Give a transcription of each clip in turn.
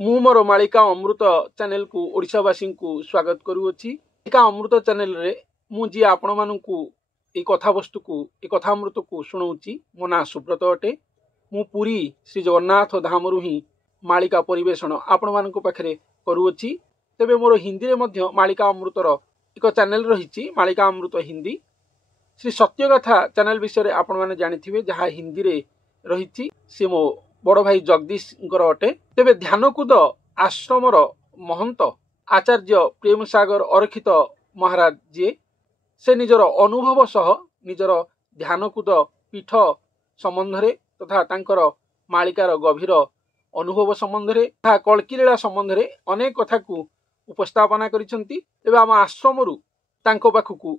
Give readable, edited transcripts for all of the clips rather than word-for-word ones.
मु मोर मालिका अमृत चैनल को ओडिशावासी को स्वागत करुच्ची। मालिका अमृत चैनल रे मु जी आपण मानू ए कथा वस्तु को ए कथा अमृत को शुणाऊँगी। मो ना सुब्रत अटे। मु पुरी श्री जगन्नाथ धाम ही मालिका परिवेषण आपण मान पाखे करुच्ची। तेबे मोर हिंदी रे मध्य मालिका अमृतर एक चैनल रही मालिका अमृत हिंदी। श्री सत्यकथा चैनल विषय आपण मैंने जानी जहाँ हिंदी रे रही सी मो बड़ भाई जगदीश अटे। तेबे ध्यानकूद आश्रमर महंत आचार्य प्रेम सागर अरक्षित महाराज जी से निजर अनुभव सह निजर ध्यानकूद पीठ संबंध तथा तांकर मालिकार गभीर अनुभव संबंध तथा कल्कीलीला संबंध अनेक कथा को उपस्थापना करिसेंती। तेबे आम आश्रमरु तांको पाखकु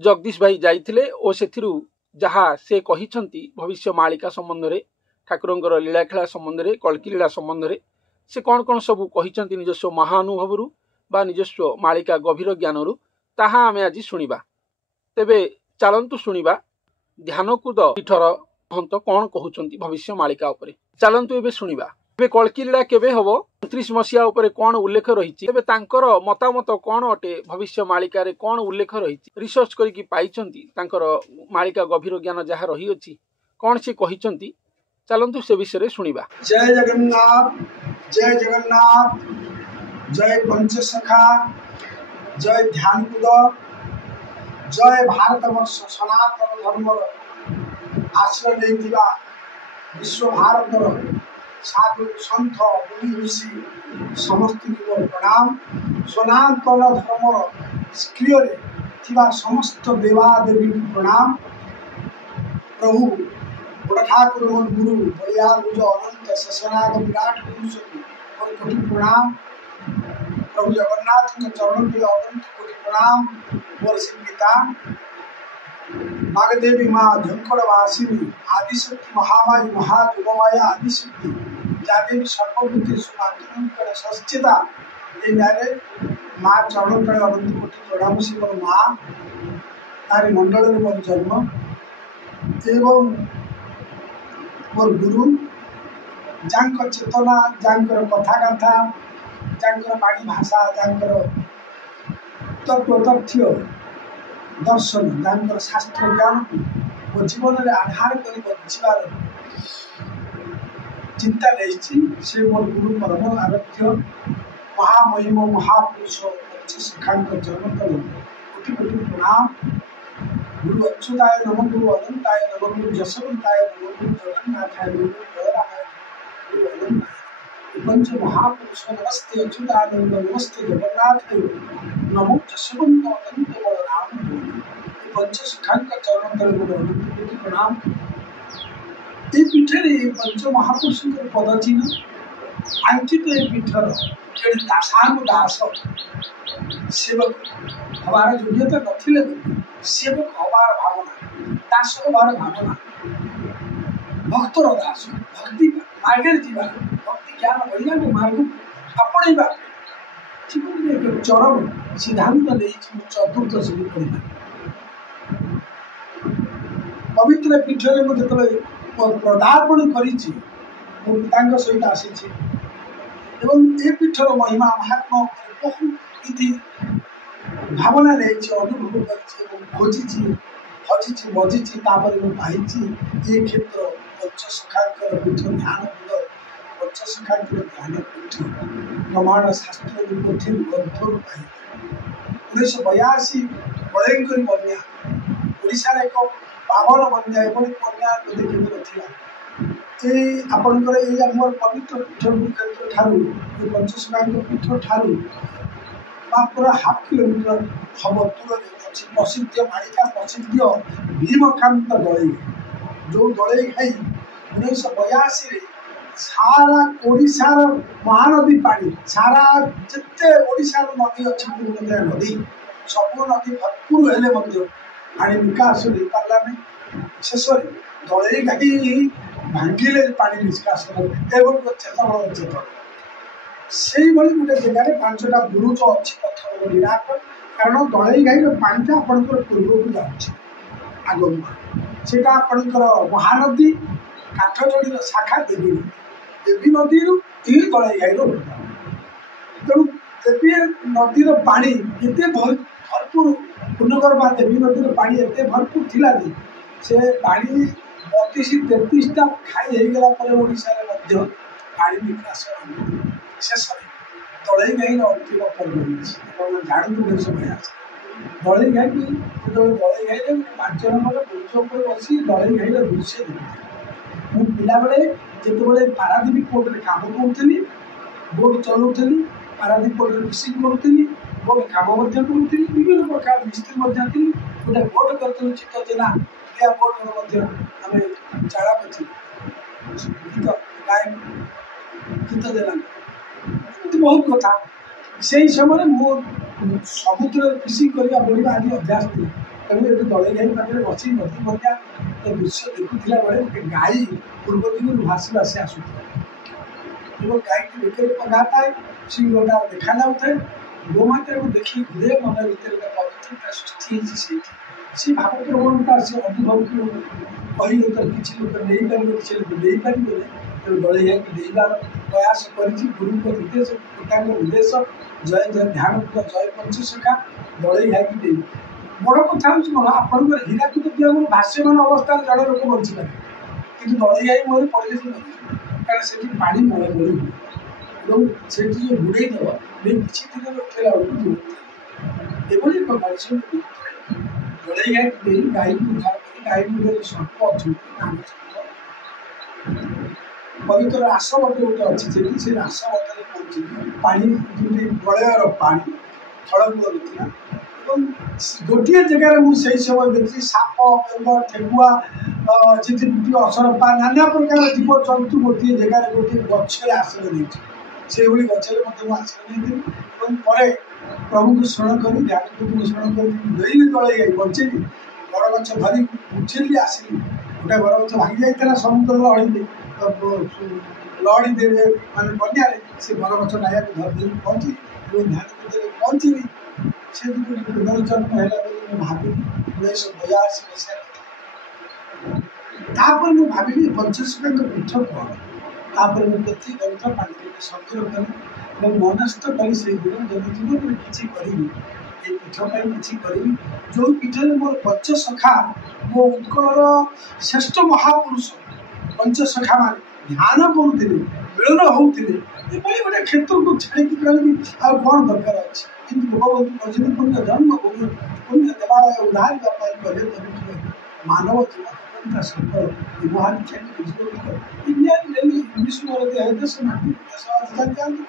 जगदीश भाई जाइथिले ओ सेथिरु जहा से कहिसेंती भविष्य मालिका संबंध ठाकुरंकर लीलाखेला संबंध में कल्कीलीला संबंध में से कौन कौन सब कही निजस्व महानुभव बा निजस्व मालिका गभीर ज्ञान ताहा आमे आज शुणिबा। तेबे चलंतु शुणिबा ध्यानकूद पीठर महंत कौन कहउचंती भविष्य मालिका उपरे। चलंतु एबे शुणिबा। एबे कल्कीलीला केबे हबो 29 मसिया उपरे कौन उल्लेख रहिछि। तेबे तांकर मतामत कौन अटे भविष्य मालिका रे कौन उल्लेख रहिछि रिसर्च करिकि पाइचंती। तांकर मालिका गभीर ज्ञान जहा रही अछि कौन से कहिचंती चलंतु से विषय शुणिबा। जय जगन्नाथ, जय जगन्नाथ, जय पंचसखा, जय ध्यानकूद, जय भारतवर्ष सनातन धर्म आश्रय लेथिबा विश्व भारतर साधु संत मुनि ऋषि समस्त को प्रणाम। सनातन धर्म सक्रिय थिबा समस्त देवादेवी प्रणाम। प्रभु बड़ ठाकुर मोर गुरु बलिया गुज अनंत शशनाग विराट पुरुष मोर कोटि प्रणाम। प्रभु जगन्नाथ के चरण के अनंत कोटि प्रणाम। मोर सिंगिता नागदेवी माँ झंकड़वासिनी आदिशक्ति महामाई महाजुगमाया आदिशक्ति जादेवी सर्वभूति सुमात्र सस्चिता नारे माँ चरण तले अनंत कोटि प्रणाम। से मोर माँ नारी मंडल में मोर जन्म एवं मोर गुरु जांकर चेतना जांकर कथा कथा जांकर बाणी भाषा जांकर तत्व तथ्य दर्शन जांकर शास्त्र ज्ञान और जीवन में आधार कर बचार चिंता नहीं से मोर गुरु परम आराध्य महामहिम महापुरुष शिक्षांक जन्म कल कोटि कोटि प्रणाम। गुरु अच्युताय नमः, गुरु अनंताय नमः, गुरु जसवंताय नमः, गुरु जगन्नाथाय नमः, गुरु बलरामाय गुरु अनंताय पंच महापुरुष नमस्ते अच्युतानंद नमस्ते जगन्नाथाय नमो जसवंत अनंत बलराम पंच शिखांक चरण तले गुरु अनंत कोटि प्रणाम। ए पीठरे पंच महापुरुष पद चिन्ह अंकित ए पीठर जे दासानु दास सेवक हमारा योग्यता नथिले सेवक हमार भावना दास हमार भावना भक्तर दास भक्ति मार्गे जीवा भक्ति ज्ञान वैराग्य मार्ग अपणैबा जीवन में एक चरम सिद्धांत नहीं चतुर्थ श्रेणी पढ़ा पवित्र पीठरे मुझे पदार्पण कर पिता सहित आसी ए पीठर महिमा महात्मा बहुत इति भावना नहीं अनुभव कर खोजी हजी बजी पाई ये क्षेत्र पंचसखांकर पीठ ध्यानकूद पंचसखांकर ध्यानपीठ प्रमाण शास्त्र पोथी ग्रंथ पाई 1982 प्रलयंकरी बन्या ओडिशा एक पावन बन्या एभली बन्या देखिए नथिला आपणकर ये आम पवित्र पीठ क्षेत्र ठारू पंचसखांकर पीठ ठारू पूरा हाफ किलोमीटर हम दूर अच्छी प्रसिद्ध मालिका प्रसिद्ध भीमकांत दलई जो दलई घाई 1982 सारा ओडिशार महानदी पानी सारा जिते ओडिशार नदी अच्छी नदी सब नदी भरपूर हेले पानी निकास नहीं पार्ला नहीं शेष दलई घाई भांगिले पानी निष्कासन एवं चेतन चेतन से गोटे जगह पांचटा बुरुज अच्छी पत्थर विराट कारण दलई घाई पाटा आपंकर पूर्व को जाऊँच आगुआ से आपंकर महानदी काठजोड़ी शाखा देवी नदी ଇ ଦଳେଇ ଗାଈର ଉଦାହରଣ। ତେଣୁ ଦେବୀ ନଦୀର ପାଣି ଏତେ ଭରପୁର, ପୂର୍ଣ୍ଣଗର୍ଭା ଦେବୀ ନଦୀର ପାଣି ଏତେ ଭରପୁର ଥିଲା ଯେ ସେ ପାଣି 32-33ଟା ଖାଇ ହେଇଗଲା ପରେ ଓଡ଼ିଶାରେ ମଧ୍ୟ ପାଣି ବିକାଶ ଶେଷରେ ଦଳେଇ ଗାଈର ଅନ୍ତିମ ପର୍ବ ହେଇଛି। ଆପଣ ଜାଣନ୍ତୁ ସମୟ ଅଛି ଦଳେଇ ଗାଈକି ଯେତେବେଳେ ଦଳେଇ ଗାଈରେ 5 ନମ୍ବର ବୃକ୍ଷ ଉପରେ ବସି ଦଳେଇ ଗାଈର ଦୃଶ୍ୟ ଦେଖୁଥିଲି। ମୁଁ ପିଲାବେଳେ ଯେତେବେଳେ ପାରାଦ୍ୱୀପ ପୋର୍ଟରେ କାମ କରୁଥିଲି, ବୋଟ୍ ଚଲାଉଥିଲି, ପାରାଦ୍ୱୀପ ପୋର୍ଟରେ ଫିସିଂ କରୁଥିଲି, ବୋଟ୍ କାମ ମଧ୍ୟ କରୁଥିଲି, ବିଭିନ୍ନ ପ୍ରକାର ମିସ୍ତ୍ରୀ ମଧ୍ୟ ଥିଲି। ଗୋଟେ ବୋଟ୍ କରିଥିଲୁ ଚିତ୍ତ ଜେନା କ୍ରିୟା ବୋଟ୍ର ମଧ୍ୟ ଆମେ ଚାଳକ ଥିଲୁ, ଗୀତ ଗାୟକ ଚିତ୍ତ ଜେନା, ଏମିତି ବହୁତ କଥା। ସେଇ ସମୟରେ ମୋ ସମୁଦ୍ରରେ ଫିସିଂ କରିବା ବଢ଼ିବା ଆଦି ଅଭ୍ୟାସ ଥିଲା। ତେଣୁ ଏଠି ଦଳେଇ ଗାଈ ପାଖରେ ବସି ନଦୀ ବନ୍ୟା ଦୃଶ୍ୟ ଦେଖୁଥିଲା ବେଳେ ଗୋଟେ ଗାଈ ପୂର୍ବ ଦିଗରୁ ଭାସି ଭାସି ଆସୁଥିଲା ଏବଂ ଗାଈଟି ବେକରେ ପଘା ଥାଏ, ସିଂହଟା ଦେଖାଯାଉଥାଏ। ଗୋମାତାକୁ ଦେଖି ହୃଦୟ ମନ ଭିତରେ ଗୋଟେ ପବିତ୍ରତା ସୃଷ୍ଟି ହେଇଛି। ସେଇଠି ସେ ଭାବପ୍ରବଣତା, ସେ ଅନୁଭବକୁ କହିଲେ ତ କିଛି ଲୋକ ନେଇପାରିବେ, କିଛି ଲୋକ ନେଇପାରିବେନି। ତେଣୁ ଦଳେଇ ଗାଈକି ନେଇବାର ପ୍ରୟାସ କରିଛି। ଗୁରୁଙ୍କ ନିର୍ଦ୍ଦେଶ, ପିତାଙ୍କ ନିର୍ଦ୍ଦେଶ, ଜୟ ଜୟ ଧ୍ୟାନ ଜୟ ପଞ୍ଚସଖା ଦଳେଇ ଗାଈକି ନେଇ। ବଡ଼ କଥା ହେଉଛି କ'ଣ, ଆପଣଙ୍କର ହୀରାକୁଦ ଡ୍ୟାମରୁ ଭାଷ୍ୟମାନ ଅବସ୍ଥାରେ ଜଣେ ଲୋକ ବଞ୍ଚିପାରେ, କିନ୍ତୁ ଦଳେଇ ଗାଈ ମୁହଁରେ ପଡ଼ିଲେ ସେ ବଞ୍ଚିବ, କାରଣ ସେଠି ପାଣି ମଳ ବଳି ହୁଏ ଏବଂ ସେଠି ଯେଉଁ ବୁଡ଼େଇ ଦେବ କିଛି ଦିନରେ ଉଠେଇଲା ବେଳକୁ ଏଭଳି ଏକ ମଣିଷ ଦଳେଇ ଗାଈକି ନେଇ ଗାଈକୁ ଉଦ୍ଧାର କରି ଗାଈ ମୁହଁରେ ସର୍ପ ଅଛନ୍ତି, ପବିତ୍ର ରାସବଟ ଗୋଟେ ଅଛି ସେଠି, ସେ ରାସବଟରେ ପହଞ୍ଚି ପାଣି ଯେମିତି ପ୍ରଳୟର ପାଣି ଥଳକୂଳରେ ଥିଲା ଏବଂ ଗୋଟିଏ ଜାଗାରେ ମୁଁ ସେଇ ସମୟ ଦେଖିଛି ସାପ, ବେଙ୍ଗ, ଠେକୁଆ, ଝିଟିପିଟି, ଅସରପା, ନାନା ପ୍ରକାର ଜୀବଜନ୍ତୁ ଗୋଟିଏ ଜାଗାରେ ଗୋଟିଏ ଗଛରେ ଆଶ୍ରୟ ଦେଇଛି। ସେଇଭଳି ଗଛରେ ମଧ୍ୟ ମୁଁ ଆଶ୍ରୟ ନେଇଥିଲି ଏବଂ ପରେ ପ୍ରଭୁଙ୍କୁ ସ୍ମରଣ କରି ଧ୍ୟାନକୁ ସ୍ମରଣ କରି ଦେଇଲି ଦଳେଇ ଗାଈ ବଞ୍ଚେଇଲି। ବରଗଛ ଧରି ଉଠିଲି, ଆସିଲି। ଗୋଟେ ବରଗଛ ଭାଙ୍ଗି ଯାଇଥିଲା ସମୁଦ୍ର ଲହଡ଼ି ଦେବେ ମାନେ ବନ୍ୟାରେ, ସେ ବରଗଛ ନାଇବାକୁ ଧରିଦେଲି, ପହଞ୍ଚିଲି ଏବଂ ଧ୍ୟାନ ପହଞ୍ଚିଲି। ସେ ପୁନର୍ଜନ୍ମ ହେଲା ବୋଲି ମୁଁ ଭାବିଲି 1982 ମସିହା କଥା। ତାପରେ ମୁଁ ଭାବିଲି ପଞ୍ଚସଖାଙ୍କ ପୀଠ କ'ଣ। ତାପରେ ମୁଁ ପ୍ରତି ଗ୍ରନ୍ଥ ପାଣ୍ଡିତ୍ୟ ସଂଗ୍ରହ କଲି ଏବଂ ମନସ୍ଥ କରି ସେଇଦିନ ଯଦି ଜୀବନରେ କିଛି କରିବି, এই ପୀଠ ପାଇଁ କିଛି କରିବି, ଯେଉଁ ପୀଠରେ ମୋର ପଞ୍ଚସଖା, ମୋ ଉତ୍କଳର ଶ୍ରେଷ୍ଠ ମହାପୁରୁଷ ପଞ୍ଚସଖାମାନେ ଧ୍ୟାନ କରୁଥିଲେ, ମିଳନ ହେଉଥିଲେ, ଏଭଳି ଗୋଟେ କ୍ଷେତ୍ରକୁ ଛାଡ଼ିକି କହିବି ଆଉ କ'ଣ ଦରକାର ଅଛି। କିନ୍ତୁ ଗୋପବନ୍ଧୁ କହିଛନ୍ତି ପୁଣ୍ୟ ଜନ୍ମଭୂମି ପୁଣ୍ୟ ଦେବାଳୟ ଉଦ୍ଧାରିବା ପାଇଁ କଲେ ମାନବ ଜୀବନ ତା ସଫଳ ବ୍ୟବହାର ଇଣ୍ଡିଆନ୍ ଡେଲି ଇଂଲିଶ ଦେଶ ମାଟି ଯାଆନ୍ତି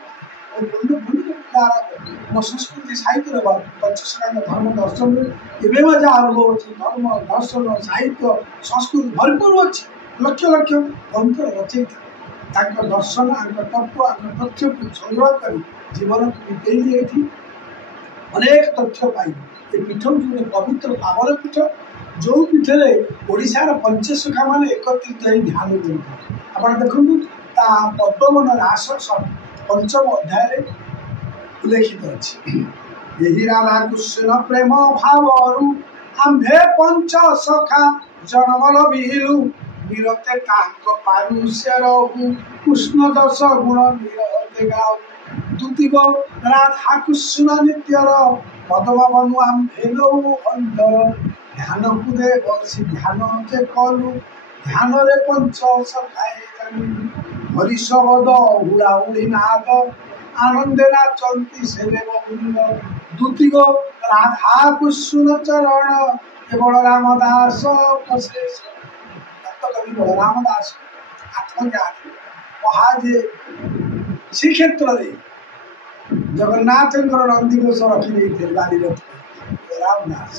ମୋ ସଂସ୍କୃତି ସାହିତ୍ୟର ପଞ୍ଚସଖାଙ୍କ ଧର୍ମ ଦର୍ଶନରେ ଏବେ ଯାହା ଅନୁଭବ ଅଛି, ଧର୍ମ ଦର୍ଶନ ସାହିତ୍ୟ ସଂସ୍କୃତି ଭରପୁର ଅଛି। ଲକ୍ଷ ଲକ୍ଷ ଗ୍ରନ୍ଥର ରଚୟିତା ତାଙ୍କ ଦର୍ଶନ, ଆଙ୍କ ତତ୍ତ୍ୱ, ଆଙ୍କ ତଥ୍ୟକୁ ସଂଗ୍ରହ କରି ଜୀବନକୁ ବିତେଇଲି। ଏଇଠି ଅନେକ ତଥ୍ୟ ପାଇଲି। ଏ ପୀଠ ହେଉଛି ଗୋଟେ ପବିତ୍ର ପାବନ ପୀଠ, ଯେଉଁ ପୀଠରେ ଓଡ଼ିଶାର ପଞ୍ଚସଖାମାନେ ଏକତ୍ରିତ ହେଇ ଧ୍ୟାନ କରୁଥିଲେ। ଆପଣ ଦେଖନ୍ତୁ ତା ପଦ୍ମବନ ରାସ 5ମ ଅଧ୍ୟାୟରେ ଉଲ୍ଲେଖିତ ଅଛି। ଏହି ରାଧାକୃଷ୍ଣ ପ୍ରେମ ଭାବରୁ ଆମ୍ଭେ ପଞ୍ଚସଖା ଜନମଲ ବିଲୁ, ନିରତେ ତାଙ୍କ ପାରୁଷ୍ୟ ରହୁ, କୃଷ୍ଣ ଦଶ ଗୁଣ ନିରତେ ଗାଉ। ଦୁତିକ ରାଧାକୃଷ୍ଣ ନିତ୍ୟର ପଦ୍ମବନୁ ଆମ୍ଭେ ନଉ ଅନ୍ତର, ଧ୍ୟାନକୁ ଦେ ବସି ଧ୍ୟାନ ଯେ କଲୁ, ଧ୍ୟାନରେ ପଞ୍ଚସଖାଏ ଜାଣିଲୁ। ହରିଶବଦ ହୁଳାହୁଳି ନାଦ, ଆନନ୍ଦେ ନାଚନ୍ତି ସେ ଦେବବୃନ୍ଦ। ଦୁତିକ ରାଧାକୃଷ୍ଣ ଚରଣ, କେବଳ ରାମଦାସ ଅଶେଷ। କବି ବଳରାମ ଦାସ ଆତ୍ମଜ୍ଞାନୀ ମହାଜେ ଶ୍ରୀକ୍ଷେତ୍ରରେ ଜଗନ୍ନାଥଙ୍କର ନନ୍ଦିଘୋଷ ରଖିଦେଇଥିଲେ ବାଲିରଥ ବଳରାମ ଦାସ,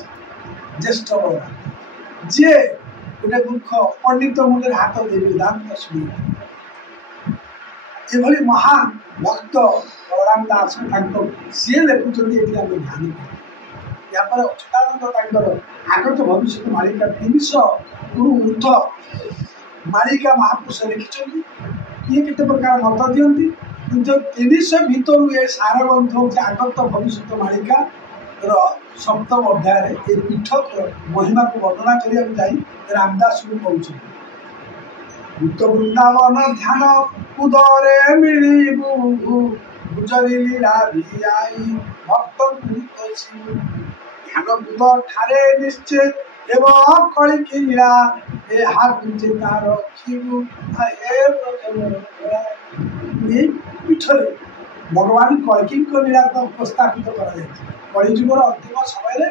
ଜ୍ୟେଷ୍ଠ ବଳରାମ, ଯିଏ ଗୋଟେ ମୂର୍ଖ ପଣ୍ଡିତ ମୁଣ୍ଡରେ ହାତ ଦେଇ ବେଦାନ୍ତ ଶୁଣି। ଏଭଳି ମହାନ ଭକ୍ତ ବଳରାମ ଦାସ ତାଙ୍କ ସିଏ ଲେଖୁଛନ୍ତି ଏଠି ଆମେ ଧ୍ୟାନ କରୁ। ଏହାପରେ ଅଚ୍ୟୁତାନନ୍ଦ ତାଙ୍କର ଆଗତ ଭବିଷ୍ୟତ ମାଳିକା 300ରୁ ଉର୍ଦ୍ଧ୍ୱ ମାଳିକା ମହାପୁରୁଷ ଲେଖିଛନ୍ତି। ଇଏ କେତେ ପ୍ରକାର ମତ ଦିଅନ୍ତି, କିନ୍ତୁ 300 ଭିତରୁ ଏ ସାର ଗ୍ରନ୍ଥ ହେଉଛି ଆଗତ ଭବିଷ୍ୟତ ମାଳିକାର 7ମ ଅଧ୍ୟାୟରେ ଏ ପୀଠର ମହିମାକୁ ବର୍ଣ୍ଣନା କରିବାକୁ ଯାଇ ରାମଦାସଙ୍କୁ କହୁଛନ୍ତି। ଭୂତ ବୃନ୍ଦାବନ ଧ୍ୟାନ ଉଦରେ ମିଳିବୁ ଗୁଜରି ଲୀଳା ଭିଆଇ ଭକ୍ତ ଧ୍ୟାନ ବୁଦ ଠାରେ ନିଶ୍ଚେ ହେବ କଳିକି ଲୀଳା ଏହା ଚିନ୍ତା ରଖିବୁ ଏ ପୀଠରେ ଭଗବାନ କଳିକିଙ୍କ ଲୀଳା ଉପସ୍ଥାପିତ କରାଯାଇଛି। କଳିଯୁଗର ଅନ୍ତିମ ସମୟରେ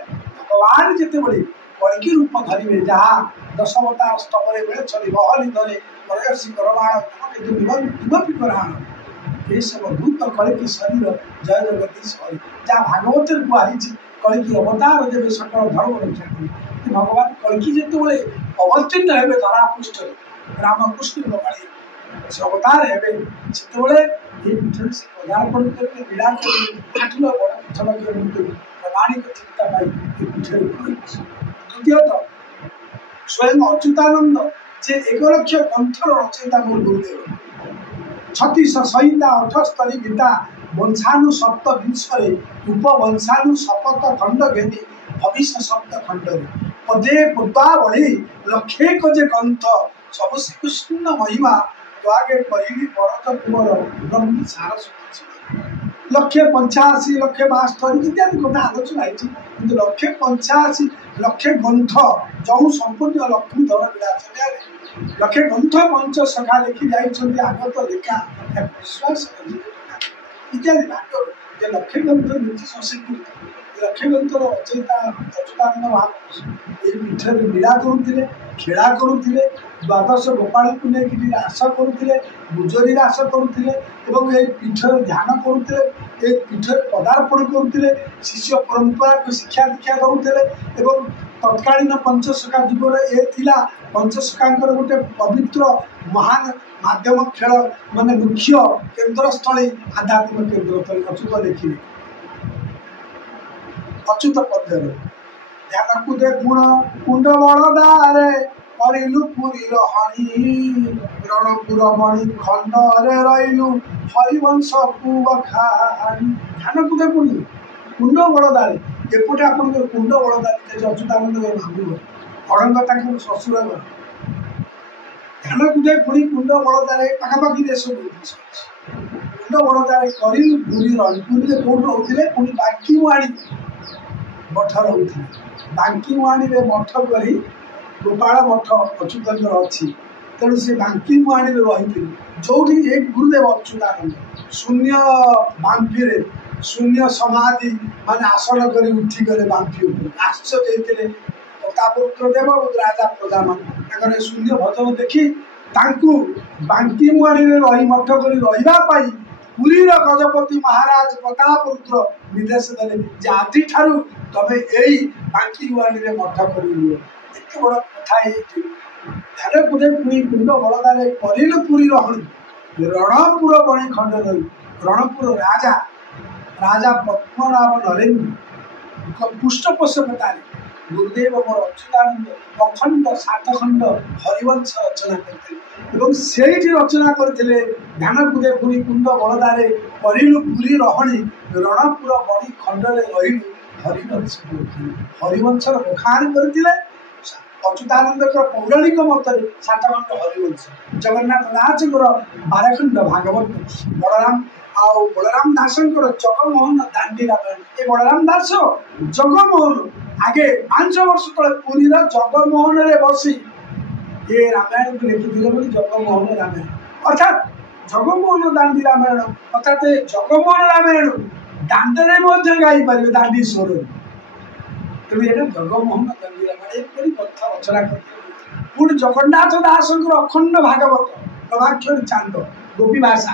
ଭଗବାନ ଯେତେବେଳେ କଳିକି ରୂପ ଧରିବେ, ଯାହା ଦଶବତାର ସ୍ତବରେ ବେଳେ ଚଳିବ ହରିଧରେ ପରୟସୀ କରବାଣ କିନ୍ତୁ ନିମପି କରାଣ ଏସବୁ ଭୂତ କଳିକି ଶରୀର ଜୟ ଜଗଦୀଶ ହରି, ଯାହା ଭାଗବତରେ କୁହାଯାଇଛି କଳିକି ଅବତାର ଦେବେ ସକଳ ଧର୍ମ ରକ୍ଷା କରିବେ। ଭଗବାନ କଳିକି ଯେତେବେଳେ ଅବତୀର୍ଣ୍ଣ ହେବେ ଧରା ପୃଷ୍ଠରେ ରାମକୃଷ୍ଣଙ୍କ ଭଳି ସେ ଅବତାର ହେବେ, ସେତେବେଳେ এই পীঠরে সে পদার্পণ করবে, বিরাট করবে, আঠুল বড় পীঠলা করবে প্রমাণিক চিন্তা পাই এই পীঠরে রয়েছে। দ্বিতীয়ত স্বয়ং অচ্যুতানন্দ যে 1 লক্ষ গ্রন্থর রচয়িতা মোর গুরুদেব, 36 সংহিতা 78 গীতা বংশানু সপ্তবিংশরে উপবংশানু শপথ খণ্ড ঘেনি ভবিষ্য সপ্ত খণ্ডরে পদে পদ্মাবলী লক্ষেক যে গ্রন্থ সব শ্রীকৃষ্ণ মহিমা আগে কহিলি বরত কুমর ব্রহ্ম সার শুনেছি। 185 172 ইত্যাদি কথা আলোচনা হয়েছে, কিন্তু 185 লক্ষ গ্রন্থ ଯେଉଁ ସମ୍ପୂର୍ଣ୍ଣ ଲକ୍ଷ୍ମୀଧର ବିଳାସ 100 ଗ୍ରନ୍ଥ ପଞ୍ଚ ସଖା ଲେଖି ଯାଇଛନ୍ତି ଆଗତ ଲେଖା ବିଶ୍ୱାସ ଇତ୍ୟାଦି ଭାଗ ଯେ 100 ଗ୍ରନ୍ଥ ନୀତି ସଂସ୍କୃତି 100 ଗ୍ରନ୍ଥର ରଚୟିତା ଅଚ୍ୟୁତାନନ୍ଦ ମହାପୁରୁଷ ଏହି ପୀଠରେ ଲୀଳା କରୁଥିଲେ, ଖେଳା କରୁଥିଲେ, ଦ୍ୱାଦଶ ଗୋପାଳକୁ ନେଇକି ରାସ କରୁଥିଲେ, ଗୁଜରୀ ରାସ କରୁଥିଲେ ଏବଂ ଏହି ପୀଠରେ ଧ୍ୟାନ କରୁଥିଲେ, ଏହି ପୀଠରେ ପଦାର୍ପଣ କରୁଥିଲେ, ଶିଷ୍ୟ ପରମ୍ପରାକୁ ଶିକ୍ଷା ଦୀକ୍ଷା ଦେଉଥିଲେ ଏବଂ ତତ୍କାଳୀନ ପଞ୍ଚସଖା ଯୁଗରେ ଏ ଥିଲା ପଞ୍ଚସଖାଙ୍କର ଗୋଟେ ପବିତ୍ର ମହାନ ମାଧ୍ୟମ ଖେଳ ମାନେ ମୁଖ୍ୟ କେନ୍ଦ୍ରସ୍ଥଳୀ ଆଧ୍ୟାତ୍ମିକ କେନ୍ଦ୍ରସ୍ଥଳୀ ଅଚ୍ୟୁତ ଦେଖିଲେ। ଅଚ୍ୟୁତ ପଦ୍ୟରେ ଧ୍ୟାନକୁ ଦେ ଗୁଣ କୁଣ୍ଡ ବଳଦାରେ କରିଲୁ ପୁରୀ ରହଣି ରଣପୁର ମଣି ଖଣ୍ଡରେ ରହିଲୁ ହରିବଂଶକୁ ବଖାଣି। ଧ୍ୟାନକୁ ଦେ ପୁଣି କୁଣ୍ଡ ବଳଦାରେ, ଏପଟେ ଆପଣଙ୍କର କୁଣ୍ଡ ବଳଦାରେ ଅଚ୍ୟୁତାନନ୍ଦଙ୍କର ମାମୁଁ ଘର, ଅଡ଼ଙ୍ଗ ତାଙ୍କର ଶ୍ୱଶୁର ଘର। ଧ୍ୟାନକୁ ଦେ ପୁଣି କୁଣ୍ଡ ବଳଦାରେ ପାଖାପାଖି ଦେଶ ଅଛି। କୁଣ୍ଡ ବଳଦାରେ କରିଲୁ ପୁରୀ ରହଣି। ପୁରୀରେ କୋଉଠି ରହୁଥିଲେ? ପୁଣି ବାଙ୍କିମୁହାଣୀ ମଠ ରହୁଥିଲେ। ବାଙ୍କିମୁହାଣୀରେ ମଠ କରି ଗୋପାଳ ମଠ ଅଚ୍ୟୁତଙ୍କର ଅଛି, ତେଣୁ ସେ ବାଙ୍କିମୁହାଣୀରେ ରହିଥିଲେ, ଯୋଉଠି ଏକ ଗୁରୁଦେବ ଅଚ୍ୟୁତାନନ୍ଦ ଶୂନ୍ୟ ବାମ୍ଫିରେ ଶୂନ୍ୟ ସମାଧି ମାନେ ଆସନ କରି ଉଠିଗଲେ ବାମ୍ଫି ଉପରେ। ଆଶ୍ଚର୍ଯ୍ୟ ହେଇଥିଲେ ପ୍ରତାପରୁଦ୍ର ଦେବ ରାଜା ପ୍ରଜାମାନେ ତାଙ୍କର ଶୂନ୍ୟ ଭଜନ ଦେଖି ତାଙ୍କୁ ବାଙ୍କିମୁହାଣୀରେ ରହି ମଠ କରି ରହିବା ପାଇଁ ପୁରୀର ଗଜପତି ମହାରାଜ ପ୍ରତାପରୁଦ୍ର ନିର୍ଦ୍ଦେଶ ଦେଲେ ଯେ ଆଜିଠାରୁ ତମେ ଏଇ ବାଙ୍କିମୁହାଣୀରେ ମଠ କରିବ। ଏତେ ବଡ଼ କଥା ହେଇଛି। ଧ୍ୟାନକୁ ଦେ ପୁଣି କୁଣ୍ଡ ବଳଦାରେ କରିଲୁ ପୁରୀ ରହଣି ରଣପୁର ବଣି ଖଣ୍ଡ ରହି। ରଣପୁର ରାଜା ପଦ୍ମନାଭ ନରେନ୍ଦ୍ର ପୃଷ୍ଠପୋଷକତାରେ ଗୁରୁଦେବ ମୋର ଅଚ୍ୟୁତାନନ୍ଦ ଅଖଣ୍ଡ 7 ଖଣ୍ଡ ହରିବଂଶ ରଚନା କରିଥିଲେ ଏବଂ ସେଇଠି ରଚନା କରିଥିଲେ ଧ୍ୟାନକୁ ଦେ ପୁରୀ କୁଣ୍ଡ ବଳଦାରେ କରିଲୁ ପୁରୀ ରହଣି ରଣପୁର ବଣି ଖଣ୍ଡରେ ରହିଲୁ ହରିବଂଶ। ହରିବଂଶର ବଖାଣ କରିଥିଲେ। ଅଚ୍ୟୁତାନନ୍ଦଙ୍କର ପୌରାଣିକ ମତରେ 7 ଖଣ୍ଡ ହରିବଂଶ, ଜଗନ୍ନାଥ ଦାସଙ୍କର 12 ଖଣ୍ଡ ଭାଗବତ, ବଳରାମ ଦାସଙ୍କର ଜଗମୋହନ ଦାଣ୍ଡି ରାମାୟଣ। ଏ ବଳରାମ ଦାସ ଜଗମୋହନ ଆଗେ 5 ବର୍ଷ ତଳେ ପୁରୀର ଜଗମୋହନରେ ବସି ଏ ରାମାୟଣକୁ ଲେଖିଥିଲେ ବୋଲି ଜଗମୋହନ ରାମାୟଣ, ଅର୍ଥାତ୍ ଜଗମୋହନ ଦାଣ୍ଡି ରାମାୟଣ, ଅର୍ଥାତ୍ ଜଗମୋହନ ରାମାୟଣ ଦାଣ୍ଡରେ ମଧ୍ୟ ଗାଇପାରିବେ ଦାଣ୍ଡି ସ୍ୱରରେ। ତେଣୁ ଏଇଟା ଜଗମୋହନ ଦାଣ୍ଡି ରାମାୟଣ ଏପରି କଥା ରଚନା କରିଥିଲେ। ପୁଣି ଜଗନ୍ନାଥ ଦାସଙ୍କର ଅଖଣ୍ଡ ଭାଗବତ, ପ୍ରଭାକ୍ଷରୀ ଚାନ୍ଦ, ଗୋପୀ ଭାଷା,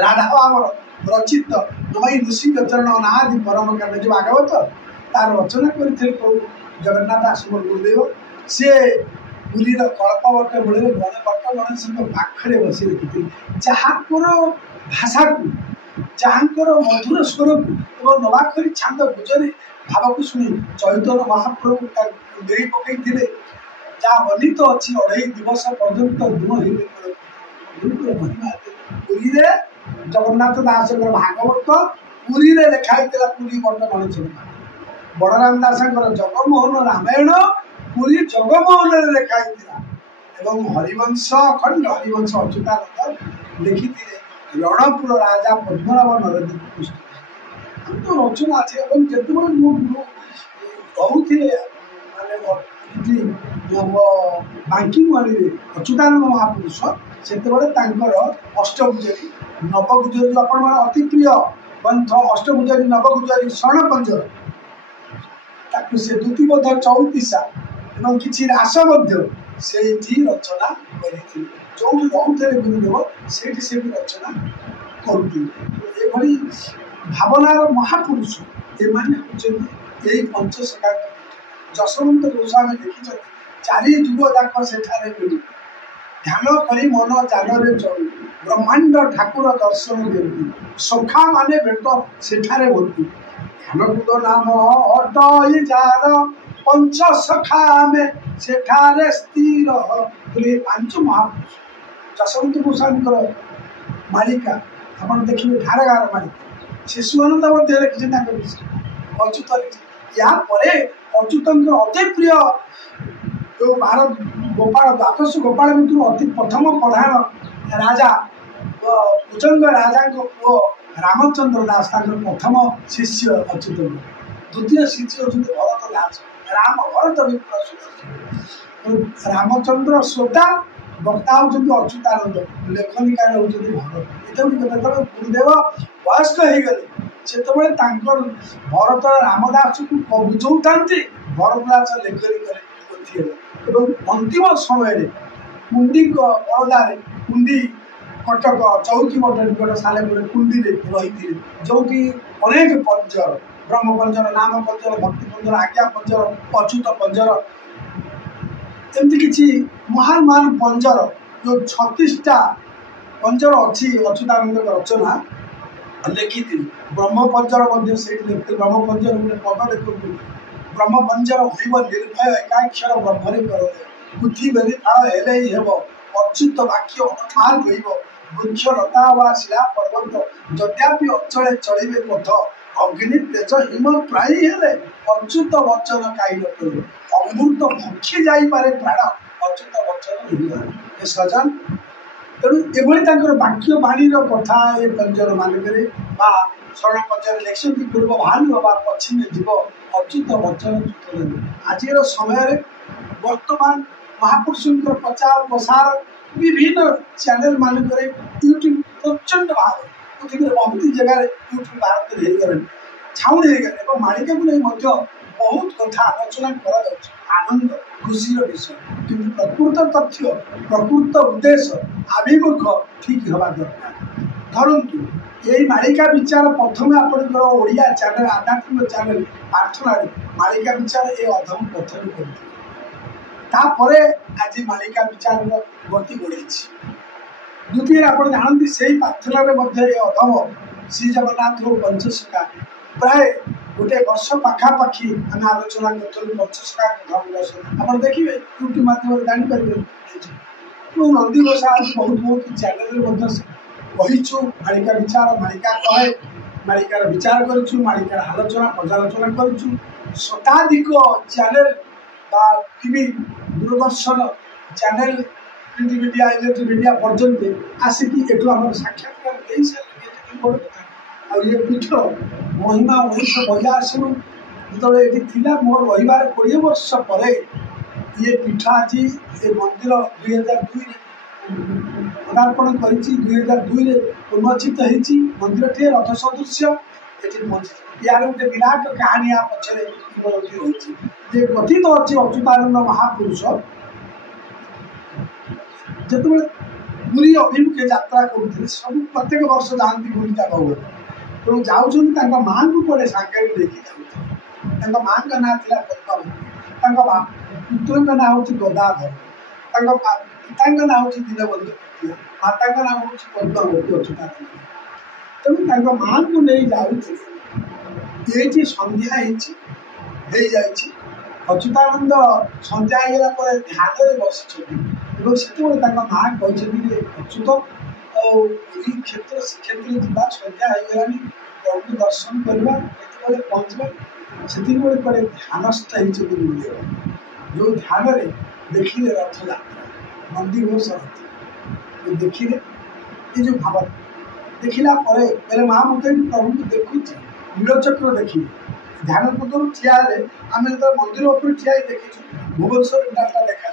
ରାଧା ଭାବର ରଚିତ ନଈ ନୃସିଂହ ଚରଣ ଅନାଦି ପରମ କାଣ୍ଡ ଯେଉଁ ଭାଗବତ ତାର ରଚନା କରିଥିଲେ ପ୍ରଭୁ ଜଗନ୍ନାଥ ଦାସଙ୍କ ଗୁରୁଦେବ। ସିଏ ପୁରୀର କଳ୍ପବଟ ମୂଳରେ ଗଣଭଟ୍ଟ ଗଣେଶଙ୍କ ପାଖରେ ବସି ଲେଖିଥିଲେ। ଯାହାଙ୍କର ଭାଷାକୁ, ଯାହାଙ୍କର ମଧୁର ସ୍ୱରକୁ ଏବଂ ନବାକ୍ଷରୀ ଛାନ୍ଦ ଗୁଜରୀ ଭାବକୁ ଶୁଣି ଚୈତନ୍ୟ ମହାପ୍ରଭୁ ତାଙ୍କୁ ଦେଇ ପକାଇଥିଲେ। ଯାହା ବର୍ଣ୍ଣିତ ଅଛି 2.5 ଦିବସ ପର୍ଯ୍ୟନ୍ତ ଦୁଃଖ ହେଇଥିଲେ। ମହିମା ପୁରୀରେ ଜଗନ୍ନାଥ ଦାସଙ୍କର ଭାଗବତ ପୁରୀରେ ଲେଖା ହେଇଥିଲା। ପୁରୀ ବଟ ଗଣେଶ ବଳରାମ ଦାସଙ୍କର ଜଗମୋହନ ରାମାୟଣ ପୁରୀ ଜଗମୋହନରେ ଲେଖା ହେଇଥିଲା। এবং হরিবংশ খণ্ড হরিবংশ অচ্युतानंद লিখিଥିଲେ রଣପୁର রাজা পদ্মনাভ ନରଦୀପ ପୃଷ୍ଠ আমি তো রচনা আছে এবং যেତେବେଳେ ମୁଁ ରହୁଥିଲେ ମାନେ ବାଙ୍କିମଣିରେ ଅଚ୍ୟୁତାନନ୍ଦ ମହାପୁରୁଷ ସେତେବେଳେ ତାଙ୍କର ଅଷ୍ଟଗୁଜରୀ ନବଗୁଜରୀ ଆପଣଙ୍କର ଅତି ପ୍ରିୟ ଗ୍ରନ୍ଥ ଅଷ୍ଟଗୁଜରୀ ନବଗୁଜରୀ ଶରଣ ପଞ୍ଜର ତାକୁ ସେ ଦ୍ୱିତୀୟବୋଧ ଚଉତିଶା ଏବଂ କିଛି ରାସ ମଧ୍ୟ ସେଇଠି ରଚନା କରିଥିଲେ ଯୋଉଠି ରହୁଥିଲେ ଗୁରୁଦେବ ସେଇଠି ସେ ବି ରଚନା କରୁଥିଲେ ଏଭଳି ଭାବନାର ମହାପୁରୁଷ ଏମାନେ ହେଉଛନ୍ତି ଏଇ ପଞ୍ଚସଖା ଯଶୋବନ୍ତ ଗୋସ୍ୱାମୀ ଲେଖିଛନ୍ତି ଚାରି ଯୁଗ ଯାକ ସେଠାରେ ମିଳୁ ଧ୍ୟାନ କରି ମନ ଜାନରେ ଚଳୁ ବ୍ରହ୍ମାଣ୍ଡ ଠାକୁର ଦର୍ଶନ ଦିଅନ୍ତି ସଖା ମାନେ ଭେଟ ସେଠାରେ ଭର୍ତ୍ତି ଧ୍ୟାନକୁଦ ନାମ ଅଟଇ ଯାର ପଞ୍ଚସଖା ଆମେ ସେଠାରେ ସ୍ଥିର ବୋଲି ପାଞ୍ଚ ମହାପୁରୁଷ ଯଶୋବନ୍ତ ଗୋସ୍ୱାମୀଙ୍କର ମାଳିକା ଆପଣ ଦେଖିବେ ଧାରଗାର ମାଳିକା ଶିଶୁଆନନ୍ଦ ମଧ୍ୟ ଲେଖିଛନ୍ତି ତାଙ୍କ ବିଷୟରେ ଅଚ୍ୟୁତ ଲେଖିଛନ୍ତି ଏହାପରେ ଅଚ୍ୟୁତଙ୍କର ଅତି ପ୍ରିୟ ଯେଉଁ ଭାରତ ଗୋପାଳ ଦ୍ୱାଦଶ ଗୋପାଳ ଭିତରୁ ଅତି ପ୍ରଥମ ପ୍ରଧାନ ରାଜା କୁଜଙ୍ଗ ରାଜାଙ୍କ ପୁଅ ରାମଚନ୍ଦ୍ର ଦାସ ତାଙ୍କର ପ୍ରଥମ ଶିଷ୍ୟ ଅଚ୍ୟୁତଙ୍କ ଦ୍ୱିତୀୟ ଶିଷ୍ୟ ହେଉଛନ୍ତି ଭରତ ଦାସ ରାମ ଭରତ ବିପ୍ର ରାମଚନ୍ଦ୍ର ଶ୍ରୋତା ବକ୍ତା ହେଉଛନ୍ତି ଅଚ୍ୟୁତାନନ୍ଦ ଲେଖନିକାରେ ହେଉଛନ୍ତି ଭରତ ଏତେ ଗୁଡ଼ିକ ଯେତେବେଳେ ଗୁରୁଦେବ ବୟସ୍କ ହେଇଗଲେ ସେତେବେଳେ ତାଙ୍କର ଭରତ ରାମଦାସକୁ ବୁଝାଉଥାନ୍ତି ଭରତ ଦାସ ଲେଖନି କରି ପୋଥିହେଲେ ଏବଂ ଅନ୍ତିମ ସମୟରେ କୁଣ୍ଡି ବରୋଦାରେ କୁଣ୍ଡି କଟକ ଚୌକି ମଠ ନିକଟ ସାଲେପୁର କୁଣ୍ଡିରେ ରହିଥିଲେ ଯେଉଁଠି ଅନେକ ପଞ୍ଜର ବ୍ରହ୍ମ ପଞ୍ଜର ନାମ ପଞ୍ଜର ଭକ୍ତି ପଞ୍ଜର ଆଜ୍ଞା ପଞ୍ଜର ଅଚ୍ୟୁତ ପଞ୍ଜର ଏମିତି କିଛି ମହାନ ମହାନ ପଞ୍ଜର ଯେଉଁ 36ଟା ପଞ୍ଜର ଅଛି ଅଚ୍ୟୁତାନନ୍ଦଙ୍କ ରଚନା ଲେଖିଥିଲେ ବ୍ରହ୍ମପଞ୍ଜର ମଧ୍ୟ ସେଇଠି ଲେଖିଥିଲେ ବ୍ରହ୍ମପଞ୍ଜର ଗୋଟେ ପଦ ଦେଖନ୍ତୁ ବ୍ରହ୍ମପଞ୍ଜର ହୋଇବ ନିର୍ଭୟ ଏକାକ୍ଷର ବ୍ରହ୍ମରେ କର ବୁଦ୍ଧି ବେଦି ଫଳ ହେଲେ ହିଁ ହେବ ଅଚ୍ୟୁତ ବାକ୍ୟ ଅନୁଠାନ ରହିବ ବୃକ୍ଷ ଲତା ବା ଶିଳା ପର୍ବତ ଯଦ୍ୟାପି ଅଞ୍ଚଳେ ଚଳିବେ ପଥ ଅଗ୍ନି ତେଜ ହିମ ପ୍ରାୟୀ ହେଲେ ଅଚ୍ୟୁତ ବଚନ କାଇ ନ କରିବ ଅମୃତ ଭକ୍ଷି ଯାଇପାରେ ପ୍ରାଣ ଅଚ୍ୟୁତ ବଚନ ଏ ସଜନ ତେଣୁ ଏଭଳି ତାଙ୍କର ବାକ୍ୟ ବାଣୀର କଥା ଏ ପଞ୍ଜର ମାନଙ୍କରେ ବା ଶରଣ ପଞ୍ଜର ଲେଖିଛନ୍ତି ପୂର୍ବ ଭାନୁ ବା ପଶ୍ଚିମେ ଯିବ ଅଚ୍ୟୁତ ବଚନ ଆଜିର ସମୟରେ ବର୍ତ୍ତମାନ ମହାପୁରୁଷଙ୍କର ପ୍ରଚାର ପ୍ରସାର ବିଭିନ୍ନ ଚ୍ୟାନେଲ ମାନଙ୍କରେ ୟୁଟ୍ୟୁବ ପ୍ରଚଣ୍ଡ ଭାବରେ ପୃଥିବୀରେ ବହୁତ ଜାଗାରେ ୟୁଟ୍ୟୁବ ଭାରତରେ ହେଇଗଲାଣି ଛାଉଣି ହେଇଗଲେ ଏବଂ ମାଳିକାକୁ ନେଇ ମଧ୍ୟ ବହୁତ କଥା ଆଲୋଚନା କରାଯାଉଛି ଆନନ୍ଦ ଖୁସିର ବିଷୟ କିନ୍ତୁ ପ୍ରକୃତ ତଥ୍ୟ ପ୍ରକୃତ ଉଦ୍ଦେଶ୍ୟ ଆଭିମୁଖ ଠିକ୍ ହେବା ଦରକାର ଧରନ୍ତୁ ଏଇ ମାଳିକା ବିଚାର ପ୍ରଥମେ ଆପଣଙ୍କର ଓଡ଼ିଆ ଚ୍ୟାନେଲ ଆଧ୍ୟାତ୍ମିକ ଚ୍ୟାନେଲ ପ୍ରାର୍ଥନାରେ ମାଳିକା ବିଚାର ଏ ଅଧମ ପ୍ରଥମେ କରିଥିଲେ ତାପରେ ଆଜି ମାଳିକା ବିଚାରର ଗତି ବଢ଼ିଛି ଦ୍ୱିତୀୟରେ ଆପଣ ଜାଣନ୍ତି ସେଇ ପ୍ରାର୍ଥନାରେ ମଧ୍ୟ ଏ ଅଧମ ଶ୍ରୀ ଜଗନ୍ନାଥଙ୍କ ପଞ୍ଚସଖା ପ୍ରାୟ ଗୋଟେ ବର୍ଷ ପାଖାପାଖି ଆମେ ଆଲୋଚନା କରୁଥିଲୁ ପଞ୍ଚସଖା ଆପଣ ଦେଖିବେ ୟୁଟ୍ୟୁବ ମାଧ୍ୟମରେ ଜାଣିପାରିବେ ମୁଁ ନନ୍ଦିଘୋଷ ଆଜି ବହୁତ ବହୁତ ଚ୍ୟାନେଲରେ ମଧ୍ୟ କହିଛୁ ମାଳିକା ବିଚାର ମାଳିକା କହେ ମାଳିକାର ବିଚାର କରିଛୁ ମାଳିକାର ଆଲୋଚନା ପର୍ଯ୍ୟାଲୋଚନା କରିଛୁ ଶତାଧିକ ଚ୍ୟାନେଲ বা TV Doordarshan channel print media electric media পর্যন্ত আসিকি এটু আমার সাক্ষাৎকার দেই সারি বড় কথা আর এই পীঠর মহিমা 1982 যেতবে এটি ଥିଲା মোর রহিবার 20 বর্ষ পরে এই পীঠ আজি এই মন্দির 2002 রে পদার্পণ করেছি 2002 রে উন্মোচিত হয়েছি মন্দিরটি রথ সদৃশ্য এটি পৌঁছেছে ইয়ার গোটে বিরাট কাহিনী ଆ ପଛରେ କିମ୍ବଦନ୍ତୀ ରହିଛି ଯେ କଥିତ ଅଛି ଅଚ୍ୟୁତାନନ୍ଦ ମହାପୁରୁଷ ଯେତେବେଳେ ପୁରୀ ଅଭିମୁଖେ ଯାତ୍ରା କରୁଥିଲେ ସବୁ ପ୍ରତ୍ୟେକ ବର୍ଷ ଯାଆନ୍ତି ଗୁଣ୍ଡିଚା ଭୋଗରେ ତେଣୁ ଯାଉଛନ୍ତି ତାଙ୍କ ମାଆଙ୍କୁ କୁଆଡ଼େ ସାଙ୍ଗରେ ନେଇକି ଯାଉଥିଲେ ତାଙ୍କ ମାଆଙ୍କ ନାଁ ଥିଲା ପଦ୍ମାବତୀ ତାଙ୍କ ପୁତ୍ରଙ୍କ ନାଁ ହେଉଛି ଗଦାଧର ତାଙ୍କ ପିତାଙ୍କ ନାଁ ହେଉଛି ଦୀନବନ୍ଧୁ ମାତାଙ୍କ ନାଁ ହେଉଛି ପଦ୍ମାବତୀ ଅଚ୍ୟୁତାନନ୍ଦ ତେଣୁ ତାଙ୍କ ମାଆଙ୍କୁ ନେଇ ଯାଉଥିଲେ ଏଇଠି ସନ୍ଧ୍ୟା ହେଇଯାଇଛି ଅଚ୍ୟୁତାନନ୍ଦ ସନ୍ଧ୍ୟା ହେଇଗଲା ପରେ ଧ୍ୟାନରେ ବସିଛନ୍ତି ଏବଂ ସେତେବେଳେ ତାଙ୍କ ମାଆ କହିଛନ୍ତି ଯେ ଅଚ୍ୟୁତ ଆଉ ପୁରୀ କ୍ଷେତ୍ର ଶ୍ରୀକ୍ଷେତ୍ର ଯିବା ସନ୍ଧ୍ୟା ହେଇଗଲାଣି ପ୍ରଭୁ ଦର୍ଶନ କରିବା କେତେବେଳେ ପହଞ୍ଚିବା ସେତିକିବେଳେ କୁଆଡ଼େ ଧ୍ୟାନସ୍ଥ ହେଇଛନ୍ତି ଗୁରୁଦେବ ଯେଉଁ ଧ୍ୟାନରେ ଦେଖିଲେ ରଥଯାତ୍ରା नंदीघोष रथ देखिले ये जो भाव देखला पहले महामंत्री प्रभु को देखुचे नीलचक्र देखिए ध्यान पूर्व ठिया आम जो मंदिर उपर ठिया देखी भुवनेश्वर डाटा देखा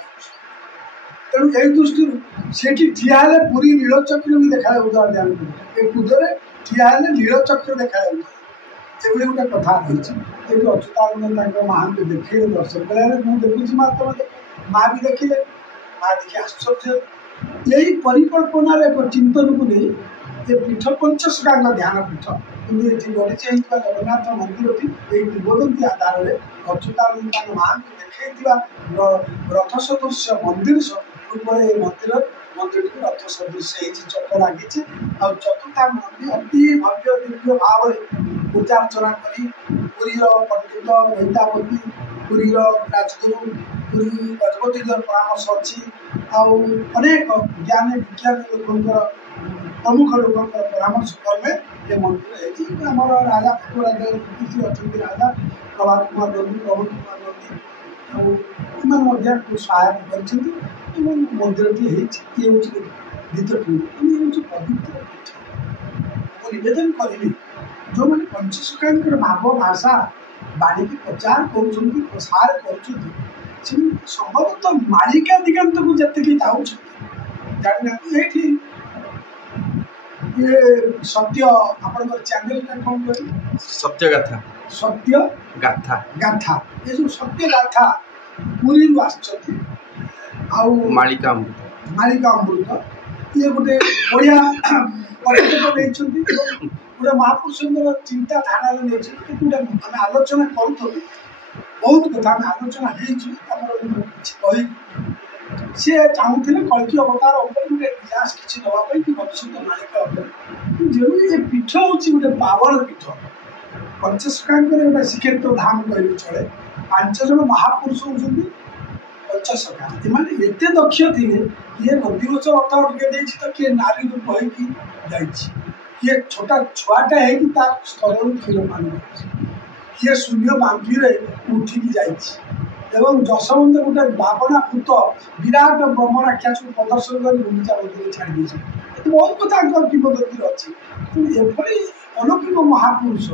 तेणु यही दृष्टि से ठिया पूरी नीलचक्र भी देखा ध्यान कूदे ठिया नीलचक्र देखा एभली गोटे कथा रही ये अच्युतानंद माँ को देखे दर्शन करें मुझे देखुची मात्र माँ भी देखिले माँ देखिए आश्चर्य यही परिकल्पनार एक चिंतन को नहीं ये पीठ पंचशखा ध्यान पीठ कि ये गढ़ी जगन्नाथ मंदिर किंवदंती आधार में अच्युतानंद माँ को देखा रथ सदृश मंदिर रूप मंदिर मंदिर को रथ सदृश चक लगी चतुर्था अति भव्य दिव्य भाव में पूजा अर्चना करी पुरी पंडित वैतापति पुरी राजगुरु पुरी गजपति परामर्श अच्छी अनेक ज्ञानी विज्ञानी लोक प्रमुख लोक परामर्श क्रमे ये मंदिर आम राजा ठाकुर राजा अच्छा राजा प्रभात कुमार नंदी प्रमोद कुमार नंदी और सहायता कर मंदिर टी ये हूँ द्वितीय ये पवित्र पीठ निवेदन करी जो मैंने पंचशखा भाव भाषा बाणी की प्रचार कर प्रसार कर संभवतः मालिका दिगांत को जी जाना ये सत्य आप चैनल कौन कर सत्य गाथा सत्य गाथा गाथा ये जो सत्य गाथा पूरी मालिका अमृत ये गोटे बढ़िया पदक्षेप गोटे महापुरुष चिंता धारा गोटे आम आलोचना करूँ बहुत कथा आम आलोचना कही सी चाहूले कल्कि अवतार गोटे इतिहास किसी नापी कि भविष्य मालिक जो ये पीठ हूँ गोटे पावन पीठ पंचशखा गोटे श्रीक्षेत्र धाम कहले चले 5 जन महापुरुष होती पंचशखा एमाने एत दक्ष थे किए नंदीघोष रथ टे तो किए नारी रूप हो किए छोटा छुआटा है स्थल क्षीर पानी किए शून्य बांफी उठिकी जा जशवंत गोटे बाबना भूत विराट ब्रह्म राक्षस को प्रदर्शन कर गुंडीचा मंदिर छाड़ी बहुत कथा किंवदंती अच्छी एपरी अलौकिक महापुरुष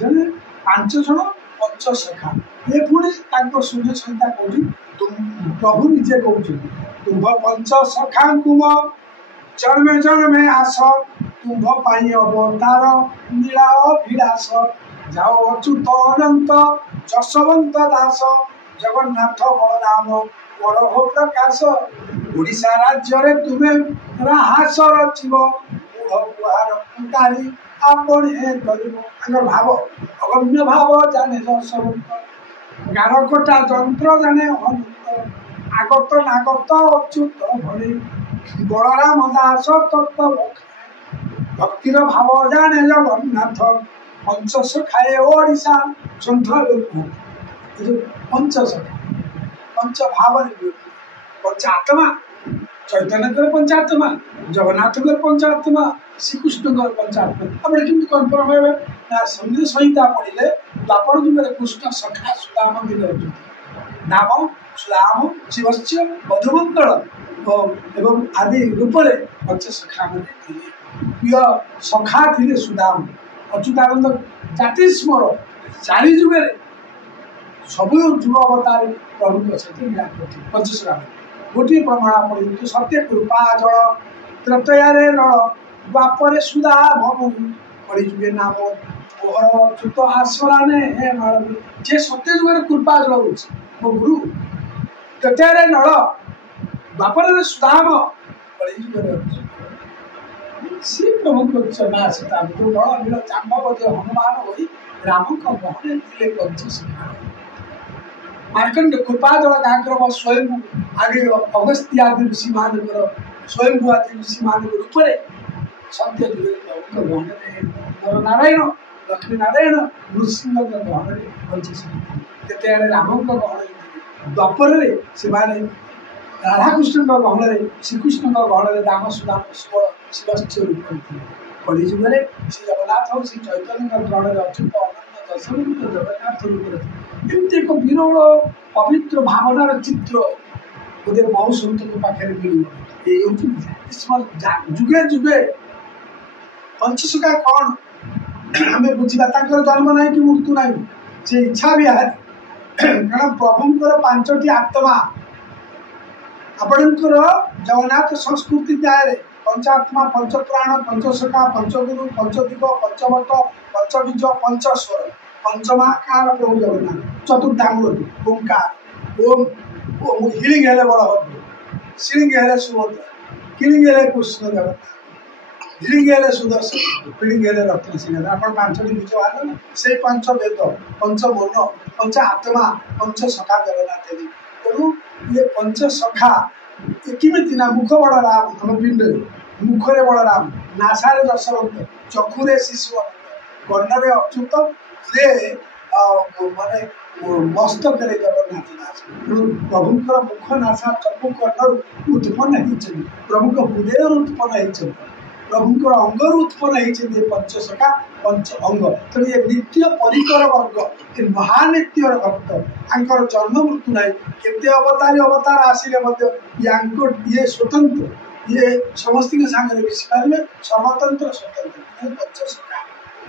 जने 5 जन पंचशखा ये पुणी शून्य संहिता कौन प्रभु निजे कहते तुम्भ पंचशखा कुम जन्मे जन्मे आस तुम्भ पाई अवतार नीला अभिलाष जाओ अच्युत अनंत जशवंत दास जगन्नाथ बलराम बड़ हो प्रकाश ओडिशा राज्य तुम्हें राहास रचिब गुहार पुकारी आपण हे कर भाव अगम्य भाव जाने जशवंत गारकटा जंत्र जाने आगत नागत अच्युत भरी बलराम दास तत्व भक्तिर भाव जाने जगन्नाथ पंचशखाए ओडिशा सन्थ पंचशखा पंच भाव पंचात्मा चैतन्य पंचात्मा जगन्नाथ पंचात्मा श्रीकृष्ण पंचात्मा अब कमी कन्फर्म है संगीत संहिता पढ़ले द्वापर जुगे कृष्ण सखा सुदाम नाम सुदाम शिवस्य मधुमंगल एवं आदि रूप पंचशखा प्रिय सखा थे सुदाम अच्युतानंद जाति स्मर 4 जुगे सब जुग अवतार प्रभु अच्छा पंचशखा गोटे प्रमाण पढ़ी सत्य कृपा जल त्रतयारे नल बापरे सुधा भूमि पढ़ी जुगे नाम ओहर अच्युत आसराने हे नल जे सत्य जुगे कृपा जल हो मो गुरु त्रतयारे नल बापरे सुधाम पढ़ी जुगे सी प्रभु चना सीता नल नील चांबवती हनुमान हो राम गहने थे पंचशखा मार्कंड कृपाजल गाग्रव स्वयं आगे अगस्त्यादि ऋषि मान स्वयं आदि ऋषि मान रूप सत्य जुगे नर नारायण लक्ष्मी नारायण नृसिंह गहन केते राम गहन द्वापर से राधाकृष्ण गहन श्रीकृष्ण गहन राम सुदाम शिवस्य रूप कलि जुगे श्री जगन्नाथ श्री चैतन्य गहन अच्युत अनंत दर्शन जगन्नाथ रूप एमती एक विरल पवित्र भावनार चित्र बोधे बहुत सन्तको पाखे मिल जुगे जुगे पंचसखा कौन आम बुझा जन्म ना कि मृत्यु ना से इच्छा भी है कारण प्रभुंर 5टी आत्मा आपणकर जगन्नाथ संस्कृति न्याय पंचात्मा पंचप्राण पंचसखा पंचगुरु पंचदीप पंचवट पंचबीज पंचस्वर पंचमाकार प्रभु जगन्नाथ चतुर्थांग ओंकार ओम ओम हिलिंग हेले बलभद्र सिलिंग हेले सुभद्रा किलिंग हेले कृष्ण जगन्नाथ हिलिंग हेले सुदर्शन पिलिंग हेले रत्न सिंह आप 5टी बीज बाहर से 5 वेद पंच मन पंच आत्मा पंच सखा जगन्नाथ तेणु ये पंच सखा किमिति ना मुख बड़ राम हम पिंड मुखरे बड़ राम नासारे दशवंत चक्षुरे शिशु कर्णरे अच्युत हृदय माने मस्तक जगन्नाथ दास प्रभुंर मुख नासा चक्षु कर्ण उत्पन्न होती प्रभु हृदय उत्पन्न होती प्रभुंर अंगर उत्पन्न होती पंचसखा पंच अंग तेणु ये नित्य परिकर वर्ग ये महानित्यर भक्त आंकर जन्म मृत्यु ना केते अवतार आसिले ये स्वतंत्र ये समस्त सागर मिशि पारे सर्वतंत्र स्वतंत्र पंचसखा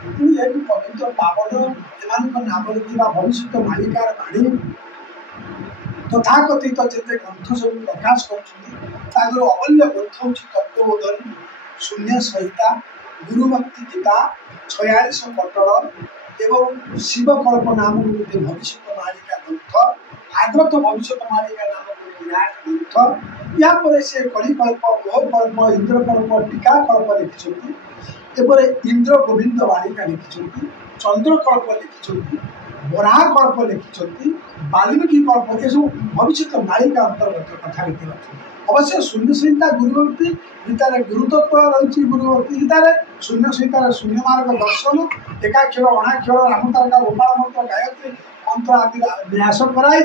तेणु एक पवित्र पावन एम नाम भविष्य मालिकार बाणी तथाकथित जिते ग्रंथ सब प्रकाश कर अमूल्य ग्रंथ हूँ तत्वबोधन शून्य संहिता गुरुभक्ति गीता 46 कटड़ एवं शिवकल्प नाम गोटे भविष्य मालिका ग्रंथ आगत भविष्य मालिका नाम गोटे विराट ग्रंथ यापर से कलिकल्प मोहकल्प इंद्रकल्प टीकाकल्प लिखिं इंद्र गोविंद बालिका लिखिं चंद्रकल्प लिखिं वराहकल्प लिखिं वाल्मीकि कल्प ये सब भविष्य मालिका अंतर्गत कथा लिखि अवश्य शून्य संहिता गुरुभक्ति गीतार गुरुतत्व रही गुरुभक्ति गीतार शून्य संहितार शून्य मार्ग दर्शन एकाक्षर अणाक्षर रामतारका गोपाल मंत्र गायत्री मंत्र आदि न्यास कराई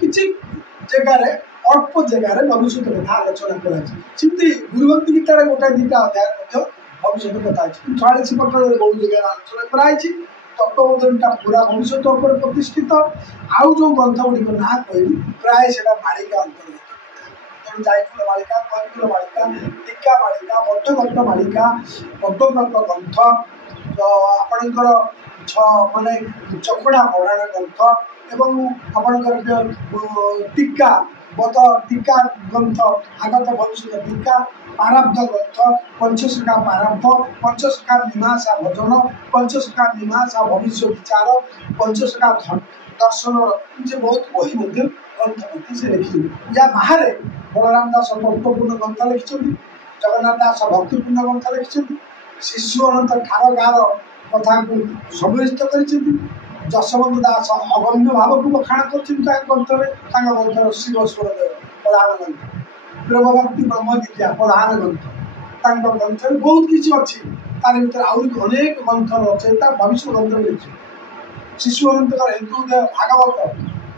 किसी जगार अल्प जगार भविष्य कथा आलोचना करमती गुरुभक्ति गीतार गोटे 2टा अध्याय भविष्य कथा अच्छी 46 पटल बहुत जगह आलोचना कराई तत्वबोधनटा पूरा भविष्य प्रतिष्ठित आउ जो ग्रंथ गुड़िक ना कहली प्राय से मालिका अंतर्गत जायफुल मालिका कईफुल मालिका टीका मालिका मध्यगत मालिका पद्मगत ग्रंथ आपणकर माने चकुड़ा मराण ग्रंथ एवं आपणकर टीका बद टीका ग्रंथ आगत भविष्य टीका पारब्ध ग्रंथ पंचसखा पारब्ध पंचसखा मीमांसा भजन पंचसखा मीमांसा भविष्य विचार पंचसखा दर्शन जे बहुत बही ग्रंथ से लिखी या बाहर बलराम दास तत्वपूर्ण ग्रंथ लिखिं जगन्नाथ दास भक्तिपूर्ण ग्रंथ लिखिं शिशु अनंत ठार गार कथा को समाविष्ट कर जशवंत दास अगम्य भाव को बखाण कर शिव स्वरदेव प्रधान ग्रंथ प्रेम भक्ति ब्रह्म विद्या प्रधान ग्रंथ ग्रंथ बहुत किसी अच्छी तार भर आहरी अनेक ग्रंथ रचयिता भविष्य ग्रंथ लिखी शिशु अनंत हिंदुदय भागवत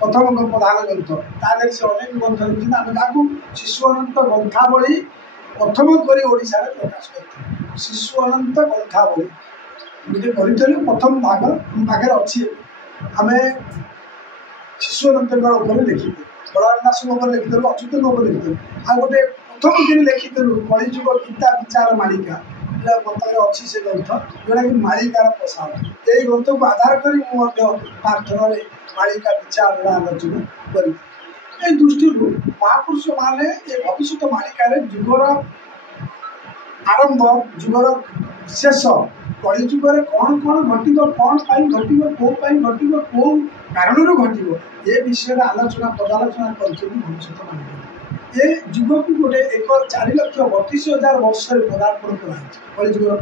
प्रथम प्रधान ग्रंथ तादेह से अनेक ग्रंथ लिखिं आम शिशु अनंत ग्रंथावली प्रथम कर ओडिशा प्रकाश कर शिशु अनंत ग्रंथावली गोटे कर प्रथम भाग आम पाखे अच्छी आम शिशु अनंत लिखी बलराम दास लिखिदेलु अच्युत लिखिदेलु आ गोटे प्रथम दिन लिखिदेलु कलिजुग गीता विचार मालिका मत अच्छी से ग्रंथ जोटा कि मालिकार प्रसाद यही ग्रंथ को आधार कर प्रार्थना मालिका विचार आलोचना कर दृष्टि महापुरुष माने ये भविष्य मालिकार जुगर आरंभ जुगर शेष कली जुगर कौन कौन घट कौन घट कौन घट कौ कारण घट ये विषय आलोचना पदालोचना कर भविष्य मालिका ये जुग को गोटे 4,32,000 वर्ष पदार्पण कलिजुगर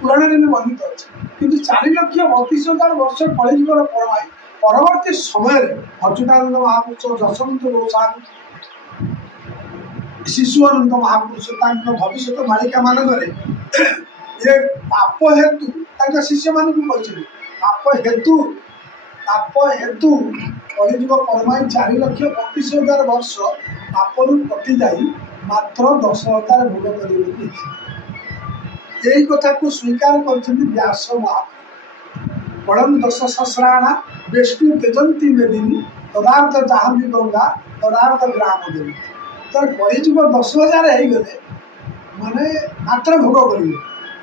पुराण में वर्णित अच्छे कि 4,32,000 वर्ष कलिजुगर परमा परवर्ती समय अच्युतानंद महापुरुष जशवंत गोस्वामी शिशु अनंत महापुरुष भविष्य मालिका मानक ये पाप हेतु शिष्य मान पाप हेतु कलिजुग परमा 4,32,000 वर्ष पापरू कटि जाई मात्र 10,000 भोग कर यही कथा को स्वीकार कर व्यास महापुरुष बड़म 10 सहस्राणा विष्णु तेजंती मेदिनी पदार्थ जहाँ भी गंगा तदारत ग्राम देवी तर कलिजुग 10,000 ହେଇଗଲେ ମାନେ ମାତ୍ର ଭୋଗ କରିବେ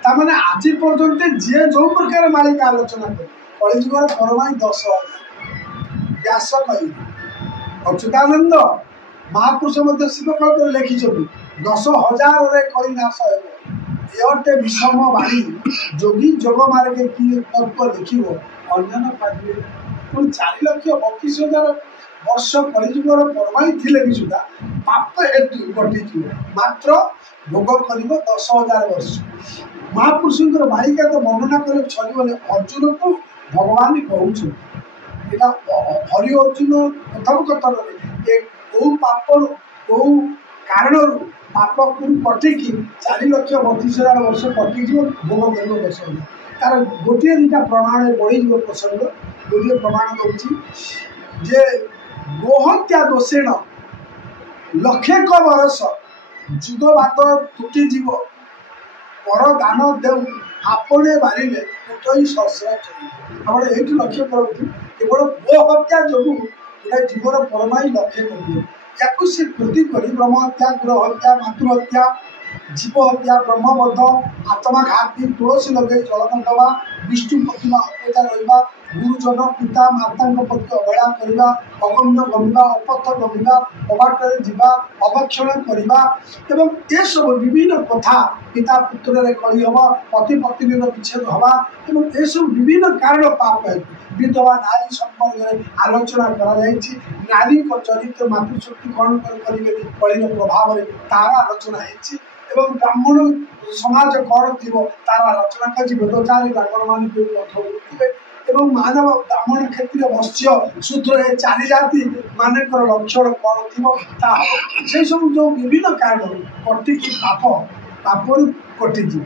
ତାମାନେ ଆଜି ପର୍ଯ୍ୟନ୍ତ ଯିଏ ଯୋଉ ପ୍ରକାର ମାଳିକା ଆଲୋଚନା କରେ କଳିଯୁଗର ପରମାଇ 10,000 ବ୍ୟାସ କହିଲେ ଅଚ୍ୟୁତାନନ୍ଦ ମହାପୁରୁଷ ମଧ୍ୟ ଶିବକଳ୍ପରେ ଲେଖିଛନ୍ତି 10,000ରେ କଳି ନାଶ ହେବ ଏ ଅଟେ ବିଷମ ବାଣୀ ଯୋଗୀ ଯୋଗ ମାର୍ଗେ କିଏ ତତ୍ତ୍ୱ ଦେଖିବ ଅନ୍ୟନ ପାଇବେ। ତେଣୁ 4,32,000 ବର୍ଷ କଳିଯୁଗର ପରମାଇ ଥିଲେ ବି ସୁଦ୍ଧା ପାପ ହେତୁ ଘଟିଯିବ ମାତ୍ର ଭୋଗ କରିବ 10,000 ବର୍ଷ। ମହାପୁରୁଷଙ୍କର ବାଳିକା ତ ବର୍ଣ୍ଣନା କରି ସରିବନି ଅର୍ଜୁନକୁ ଭଗବାନ କହୁଛନ୍ତି ଏଇଟା ହରି ଅର୍ଜୁନ କଥୋପକଥନରେ ଏ କୋଉ ପାପରୁ କୋଉ କାରଣରୁ ପାପକୁ କଟିକି 4,32,000 ବର୍ଷ କଟିଯିବ ଭୋଗ କରିବ 10,000। ତାର ଗୋଟିଏ ଦୁଇଟା ପ୍ରମାଣରେ ବଢ଼ିଯିବ ପ୍ରସଙ୍ଗ। ଗୋଟିଏ ପ୍ରମାଣ ଦେଉଛି ଯେ ଗୋହତ୍ୟା ଦୋଷେଣ ଲକ୍ଷେକ ବରଷ ଯୁଗବାଦ ତୁଟିଯିବ ପର ଦାନ ଦେଉ ଆପणे ବାରିଲେ କୁଟଇ ସହସ୍ର ଚଳିବ। ଆପଣ ଏଇଠି ଲକ୍ଷ୍ୟ କରନ୍ତୁ କେବଳ ଗୋ ହତ୍ୟା ଯୋଗୁଁ ଗୋଟେ ଜୀବନ ପରମାଇ ଲକ୍ଷ୍ୟ କରିବେ ୟାକୁ ସେ କୃତି କରି ବ୍ରହ୍ମ ହତ୍ୟା ଗୃହ ହତ୍ୟା ମାତୃହତ୍ୟା ଜୀବ ହତ୍ୟା ବ୍ରହ୍ମବଦ୍ଧ ଆତ୍ମାଘାତୀ ତୁଳସୀ ଲଗେଇ ଜଳନ ଦେବା ବିଷ୍ଣୁ ପ୍ରତିମା ଅପେକ୍ଷା ରହିବା ଗୁରୁଜନ ପିତା ମାତାଙ୍କ ପ୍ରତି ଅବହେଳା କରିବା ଅଗମ୍ୟ ଗମିବା ଅପଥ ଗମିବା ଅବାଟରେ ଯିବା ଅବକ୍ଷଣ କରିବା ଏବଂ ଏସବୁ ବିଭିନ୍ନ କଥା ପିତା ପୁତ୍ରରେ କଳି ହେବା ପତି ପତ୍ନୀର ବିଚ୍ଛେଦ ହେବା ଏବଂ ଏସବୁ ବିଭିନ୍ନ କାରଣ ପାପ ହେତୁ ବିଧବା ନାରୀ ସମ୍ପର୍କରେ ଆଲୋଚନା କରାଯାଇଛି। ନାରୀଙ୍କ ଚରିତ୍ର ମାତୃଶକ୍ତି କଣ କରିବେ କଳିର ପ୍ରଭାବରେ ତାର ଆଲୋଚନା ହେଇଛି ଏବଂ ବ୍ରାହ୍ମଣ ସମାଜ କଣ ଥିବ ତାର ଆଲୋଚନା କରିଛି। ବେଦଚାରୀ ବ୍ରାହ୍ମଣମାନେ କେଉଁ ପଥ କରୁଥିବେ ଏବଂ ମାନବ ବ୍ରାହ୍ମଣ କ୍ଷେତ୍ରୀୟ ବୈଶ୍ୟ ଶୂଦ୍ର ଏ 4 ଜାତି ମାନଙ୍କର ଲକ୍ଷଣ କଣ ଥିବ ତାହା ସେଇ ସବୁ ଯେଉଁ ବିଭିନ୍ନ କାରଣରୁ କଟିକି ପାପରୁ କଟିଯିବ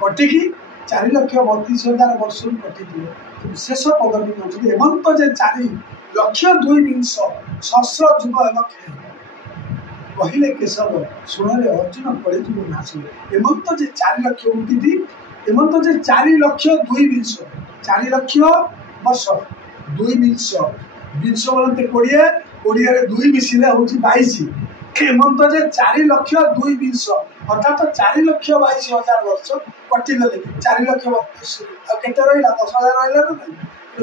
କଟିକି 4,32,000 ବର୍ଷରୁ କଟିଯିବ। ଶେଷ ପଦଟି କହୁଛନ୍ତି ଏମନ୍ତ ଯେ 4,02,20 ସହସ୍ର ଯୁଗ ହେବ କହିଲେ କେଶବ ଶୁଣରେ ଅର୍ଜୁନ କଳିଯୁଗ ନାଶିବ। ଏମନ୍ତ ଯେ 4,00,000 ଉଠିଟି ଏମନ୍ତ ଯେ 4,02,20 4,00,000 ବର୍ଷ 2,20 ବୋଲନ୍ତି 20 20ରେ 2 ମିଶିଲେ ହେଉଛି 22 ଏମନ୍ତ ଯେ 4,02,20 ଅର୍ଥାତ୍ 4,22,000 ବର୍ଷ କଟିଗଲେ 4,32,000 ଆଉ କେତେ ରହିଲା 10,000 ରହିଲା ନା ନାହିଁ।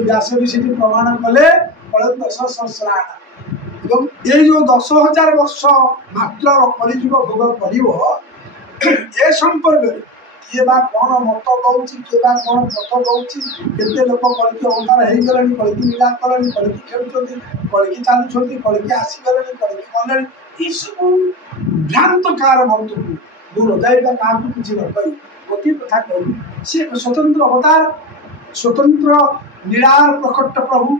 ବ୍ୟାସ ବି ସେଠି ପ୍ରମାଣ କଲେ 10 ସହସ୍ରାଣ ଏବଂ ଏଇ ଯେଉଁ 10,000 ବର୍ଷ ମାତ୍ର କଳିଯୁଗ ଭୋଗ କରିବ ଏ ସମ୍ପର୍କରେ କିଏ ବା କ'ଣ ମତ ଦେଉଛି କିଏ ବା କ'ଣ ପଥ ଦେଉଛି କେତେ ଲୋକ କଳିକି ଅବତାର ହେଇଗଲେଣି କଳିକି ଲୀଳା କଲେଣି କଳିକି ଖେଳୁଛନ୍ତି କଳିକି ଚାଲୁଛନ୍ତି କଳିକି ଆସିଗଲେଣି କଳିକି ଗଲେଣି ଏସବୁ ଭ୍ରାନ୍ତ କାହାର ମନ୍ତକୁ ଦୂର ଯାଇବା କାହାକୁ କିଛି ନ କହି ଗୋଟିଏ କଥା କହିବି ସେ ଏକ ସ୍ୱତନ୍ତ୍ର ଅବତାର ସ୍ୱତନ୍ତ୍ର ନୀଳାର ପ୍ରକଟ ପ୍ରଭୁ।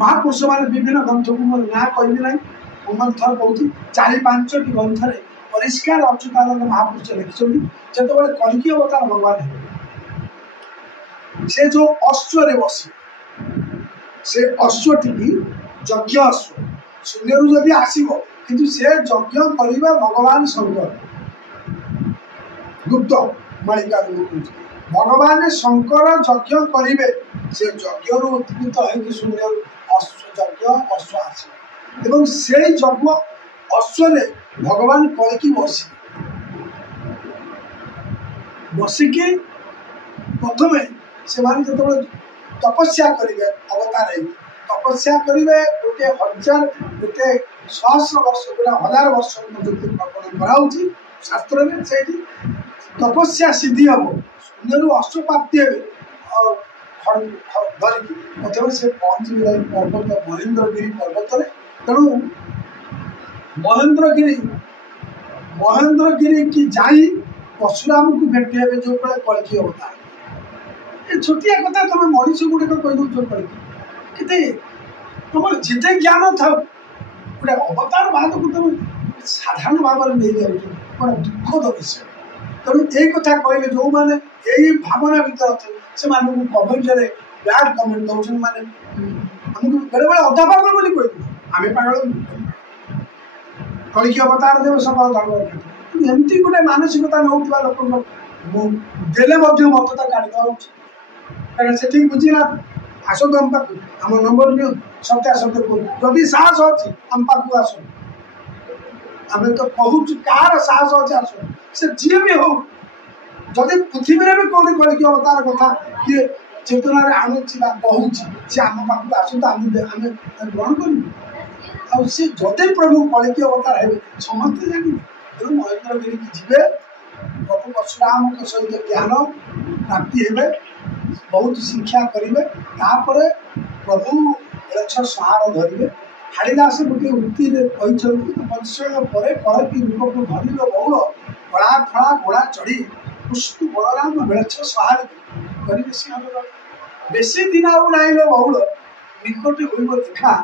ମହାପୁରୁଷମାନେ ବିଭିନ୍ନ ଗ୍ରନ୍ଥକୁ ମୋର ନାଁ କହିବି ନାହିଁ ମୁଁ ଥର କହୁଛି 4-5ଟି ଗ୍ରନ୍ଥରେ ପରିଷ୍କାର ଅଚ୍ୟୁତାନନ୍ଦ ମହାପୁରୁଷ ଲେଖିଛନ୍ତି ଯେତେବେଳେ କଳିକି ଅବତାର ଭଗବାନ ହେବେ ସେ ଯେଉଁ ଅଶ୍ୱରେ ବସିବେ ସେ ଅଶ୍ୱଟିକି ଯଜ୍ଞ ଅଶ୍ୱ ଶୂନ୍ୟରୁ ଯଦି ଆସିବ କିନ୍ତୁ ସେ ଯଜ୍ଞ କରିବେ ଭଗବାନ ଶଙ୍କର ଗୁପ୍ତ ମାଳିକା କହୁଛି ଭଗବାନ ଶଙ୍କର ଯଜ୍ଞ କରିବେ ସେ ଯଜ୍ଞରୁ ଉଦ୍ଭୂତ ହେଇକି ଶୂନ୍ୟରୁ ଯଜ୍ଞ ଅଶ୍ୱ ଆସିବ ଏବଂ ସେଇ ଯଜ୍ଞ ଅଶ୍ୱରେ ଭଗବାନ କଳିକି ବସିକି ପ୍ରଥମେ ସେମାନେ ଯେତେବେଳେ ତପସ୍ୟା କରିବେ ଅବତାର ହେଇକି ତପସ୍ୟା କରିବେ ଗୋଟିଏ 1,000 ବର୍ଷ 1,000 ବର୍ଷ ପର୍ଯ୍ୟନ୍ତ କଳ୍ପନା କରାହେଉଛି ଶାସ୍ତ୍ରରେ ସେଇଠି ତପସ୍ୟା ସିଦ୍ଧି ହେବ ଶୂନ୍ୟରୁ ଅଶ୍ୱ ପ୍ରାପ୍ତି ହେବେ ଆଉ ଧରିକି ପ୍ରଥମେ ସେ ପହଞ୍ଚିବେ ଯାଇ ପର୍ବତ ମହେନ୍ଦ୍ରଗିରି ପର୍ବତରେ। ତେଣୁ ମହେନ୍ଦ୍ରଗିରି କି ଯାଇ ପରଶୁରାମକୁ ଭେଟି ହେବେ ଯେଉଁବେଳେ କଳିକି ଅବତାର। ଏ ଛୋଟିଆ କଥା ତମେ ମଣିଷ ଗୁଡ଼ିକ କହିଦେଉଛ କଳିକି କେତେ ତମର ଯେତେ ଜ୍ଞାନ ଥାଉ ଗୋଟେ ଅବତାର ବାଦକୁ ତମେ ସାଧାରଣ ଭାବରେ ନେଇଯାଉଛ ଗୋଟେ ଦୁଃଖଦ ବିଷୟ। ତେଣୁ ଏଇ କଥା କହିଲେ ଯେଉଁମାନେ ଏଇ ଭାବନା ଭିତରେ ଅଛନ୍ତି ସେମାନଙ୍କୁ କମେଣ୍ଟରେ ବ୍ୟାଡ୍ କମେଣ୍ଟ ଦେଉଛନ୍ତି ମାନେ ଆମକୁ ବେଳେବେଳେ ଅଧା ପାଗଳ ବୋଲି କହିଦେଉଛୁ ଆମେ ପାଗଳ କଳିକି ଅବତାର ଦେବ ସକାଳ ଧର୍ମ କିନ୍ତୁ ଏମିତି ଗୋଟେ ମାନସିକତା ନେଉଥିବା ଲୋକଙ୍କ ଦେଲେ ମଧ୍ୟ ମତଟା କାଢ଼ିଦେବା ଉଚିତ କାରଣ ସେଠିକି ବୁଝିଲା आसतु आम पाक आम नंबर नि सत्यासत्य करू जदि साहस अच्छी आम पाक आस आम तो कहूँ कार साहस अच्छे आस से जी भी हो जदि पृथ्वी में भी कौन कल की अवतार कथा किए चेतना आणुची कहूँ सी आम पाक आसतु आम ग्रहण करूँ सी जदि प्रभु कल की अवतार हे समस्ते जान तेणु महेंद्रगिरी की जीवे प्रभु परशुराम सहित ज्ञान प्राप्ति हे बहुत शिक्षा करेंगे तापर प्रभु लक्ष्य संहार धरवे हाड़ीदास गोटे उक्ति पंचल पर कल की रूप को धरिल बहुल कला खड़ा घोड़ा चढ़ी पुष्टु बलराम लक्ष्य संहार करेंगे सिंह बेसी दिन आईल बहुल निकट हो देखा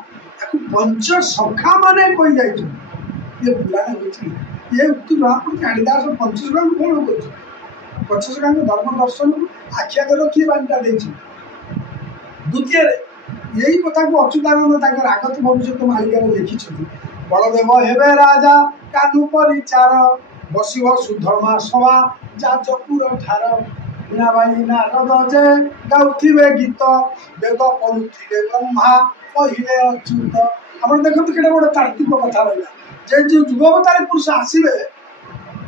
पंच सखा माने कही जाए ये पुराण होती ये उक्ति जहाँ पड़े हाड़ीदास पंचसखा कौन कर पंचसखा धर्म दर्शन आखि आगे रखिए बांटा द्वितीय यही कथा को अच्युतानंद आगत भविष्य मालिकार लिखिं बलदेव हेबे राजा कादू परिचार बसव सुधर्मा सभा जाजपुर ठार वीणाबाई नारद जे गाउथिबे गीत वेद पढ़ुथिबे ब्रह्मा कहिले अच्युत आप देखते कि गोटे तार्किक कथा रहा जे जो युगवतारी पुरुष आसवे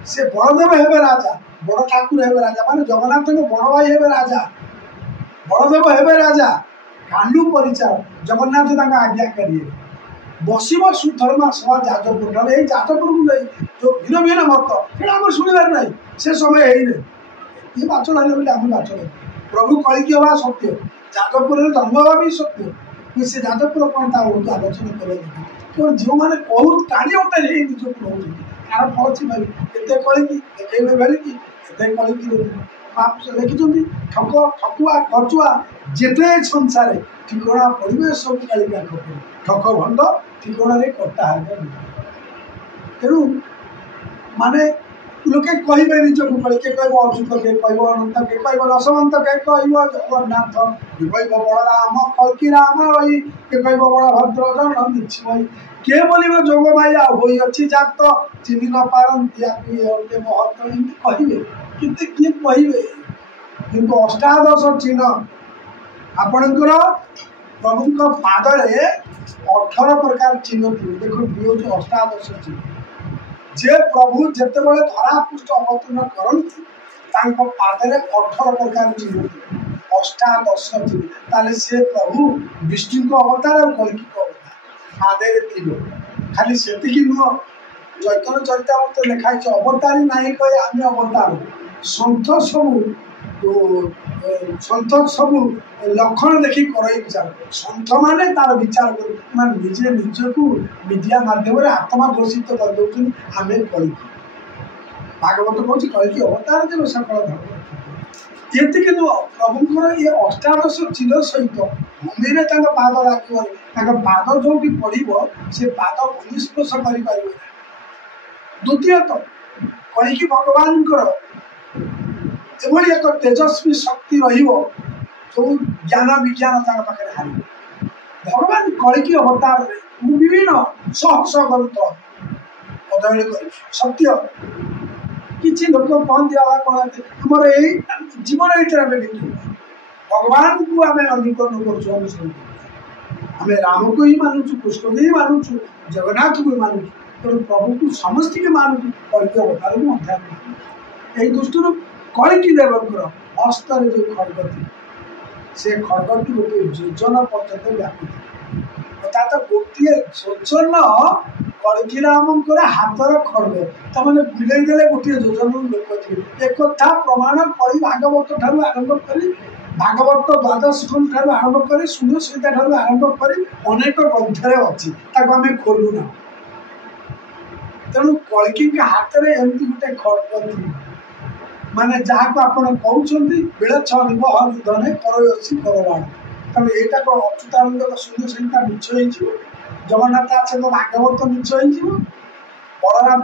से बलदेव हेबे राजा बड़ ठाकुर हेबे राजा माने जगन्नाथ बड़ भाई हेबे राजा बलदेव हेबे राजा कांडू परिचार जगन्नाथ आज्ञाकारी बसव सुधर्मा सभा जाजपुर ठार यही जाजपुर को नहीं जो भिन्न भिन्न मत ये शुणवार ना से समय है ये बाचल है आम बाचल प्रभु कलिकी हवा सत्य जाजपुर जन्म हवा भी सत्य से जाजपुर कौन बहुत आलोचना करें जो मैंने बहुत काली उठे निजक कहूँ यार फल सी भाई एत कलिकी देखे बेलिकी एत कलिकी आप लिखिं ठक ठकुआ खचुआ जेते संसार ठिकणा पड़े सब कालिका ठक भंड ठिकण कटा तेणु माने लोके कहे निजक कल किए कह अच्युत किए कह अनंत किए कह रसवंत किए कह जगन्नाथ किए कह बलराम कल्की राम रही किए कह बलभद्र जन दीक्षी भाई किए बोल जोग माया हो अच्छी जात चिन्ह न पारती महत्व कहे कितने किए कहे कि अष्टादश चिन्ह आपणकर प्रभु पादे 18 प्रकार चिन्ह थे देखो अष्टादश चिन्ह जे प्रभु जिते बड़े धरापृष्ठ अवतीर्ण करते पादे 18 प्रकार चिन्ह थे अष्टादश चिन्ह ताले से प्रभु विष्णु अवतार और कल्की अवतार पादे खाली से नुह चैतन्य चरितामृत लिखाई अवतारी ना कहे आम अवतार सन्थ सब लक्षण देखी कर विचार सन्थ माने तार विचार कर निजे निजक मीडिया माध्यम आत्मा घोषित कर दौरान आम कलिकी भागवत कौन कलिकी अवतार जब सकल धर्म ये प्रभुंर ये अष्टादश चिन्ह सहित भूमि में पाद लगे पाद जो पड़ो से पाद निष्पश कर द्वितीयतः कलिकी भगवान एभली एक तेजस्वी शक्ति रो ज्ञान विज्ञान पाखे हार भगवान कलिकी अवतार विभिन्न शह शह ग्रंथ अध्ययन कर सत्य किसी लोक कहते आम जीवन ये भगवान को आम अनुकरण करें राम को ही मानुचु कृष्ण को ही मानुचु जगन्नाथ को ही मानुचु तेणु प्रभु को समस्त के मानुचु कलिकी अवतार को यही दृष्टि कलिकी देवर हस्तर जो खड़ग थी से खड़ग गोटे योजन पर्यटन व्यापी अर्थात गोटे योजन कलिकी रामकर हाथर खड़ग तमें बुलेदेले गोटे योजन लोक थे एक प्रमाण कली भागवत ठार आरंभ कर भागवत द्वादश खंड ठार आरंभ कर शून्य संहिता ठार आरंभ कर अनेक ग्रंथरे अच्छी आम खोलुना तेणु कलिकी हाथ में एमती गोटे खड़ग थी माने जहाँ को आप कहते बेले छनिब निधने करसी करवाण तेणु यहाँ को अच्युतानंद शून्य संहिता मिछ हो जगन्नाथ आचार्य भागवत मिछ हो बलराम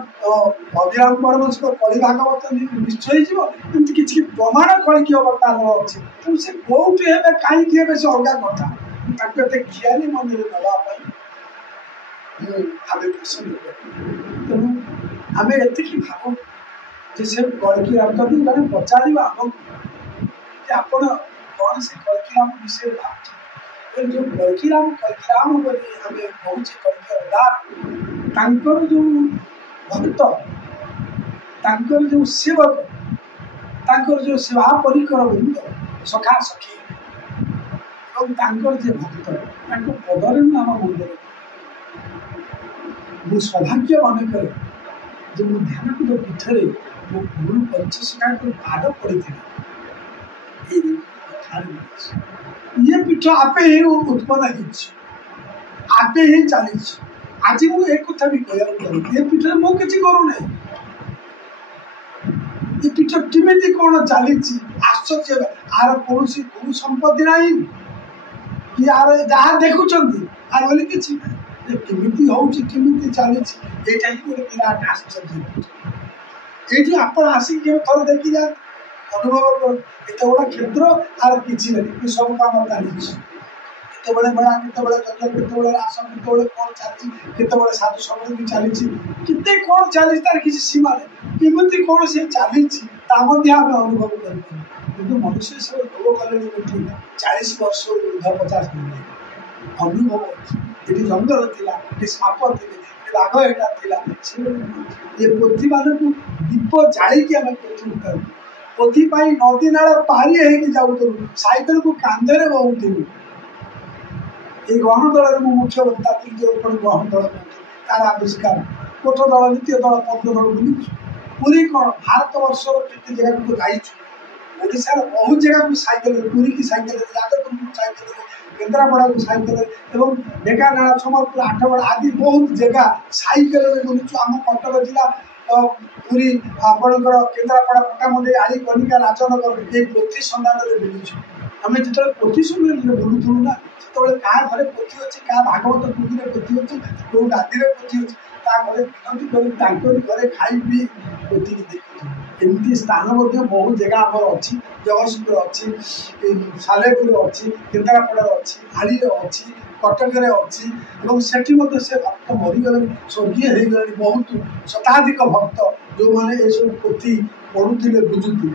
अभिराम परमश कलि भागवत निश्चय होमती किसी प्रमाण कलिकी अवतार अच्छे तेणु से कौटी हे कहीं से अलग कथा ज्ञानी मंदिर नापी आम पसंद तेणु आम एति भाव से कलिकी राम कभी जन पचार आप कौन से कलिकी राम विषय भाव जो कलकीराम बोली आमे कहूचे कलकीदार तांकर जो भक्त तांकर जो सेवक तांकर जो सेवा परिकर वृंद सखा सखी और तांकर जे भक्त तांको पदरे नाम मंदिर मु सौभाग्य मन करे जो मु ध्यानकूद पीठरे मो गुरु पंचसखा पाद पड़ी ये पीठ आपे ही उत्पन्न आपे ही चली आज मुझे एक कथा भी कहूँ ये पीठ मु किसी करूना ये पीठ केमी कौन चली आश्चर्य आर कौन गुरु संपत्ति ना कि आर जहाँ देखुं आर बोले किसी केमी होमी चली यहाँ गोटे विराट आश्चर्य ये आप आसिक थोड़ा देखी जाए अनुभव कर एत बड़ा क्षेत्र आर किसी नहीं सब काम चली केतबे मेला केतबे यज्ञ केतबे रास केतबे कौन चलती केतबे साधु संग भी चली केते कौन चली तार किसी सीमा नहीं केमती कौन से चली आम अनुभव कर मनुष्य सब रोग कले 40 वर्ष ऊर्ध 50 अनुभव ये जंगल थी साप थे बाघ एटा ये पोथी मान दीप जाड़ी आम पोथी नदी नाल पारी जाऊँ साइकेल को कांधे बहुलु ये गहन दल मुख्य वक्ता थी जो गहन दल तार आविष्कार कोठ दल द्वितीय दल पंद्र दल बुली पूरी कौन भारत वर्ष के जगह को ओडार बहुत जगह को साइकेल पूरी की साइकेल यादवपुर को साइकेल केन्द्रापड़ा को साइकेल ढेकाना सम्बलपुर आठगड़ आदि बहुत जगह साइकेल बुलूँ आम कटक जिला पूरी आपणकर केन्द्रापड़ा पटामुंडे आली कनिका राजनगर ये पोथी सन्धान बुलूँ आम जो पोथी सन्धान बुलूलु ना तो क्या घरे पोथी अच्छी क्या भागवत टुकी पोथी अच्छी कौ राति पोथी अच्छी घरे घरे खाई पी पोथी की देखु एमती स्थान बहुत जगह आम अच्छी जगतसिंहपुर अच्छी सालेपुर अच्छी केन्द्रापड़ा अच्छी आली अच्छी कटक अच्छी से भक्त मरीगले स्वर्गीय हो गले बहुत शताधिक भक्त जो मैंने ये सब पोथी पढ़ुले बुझुले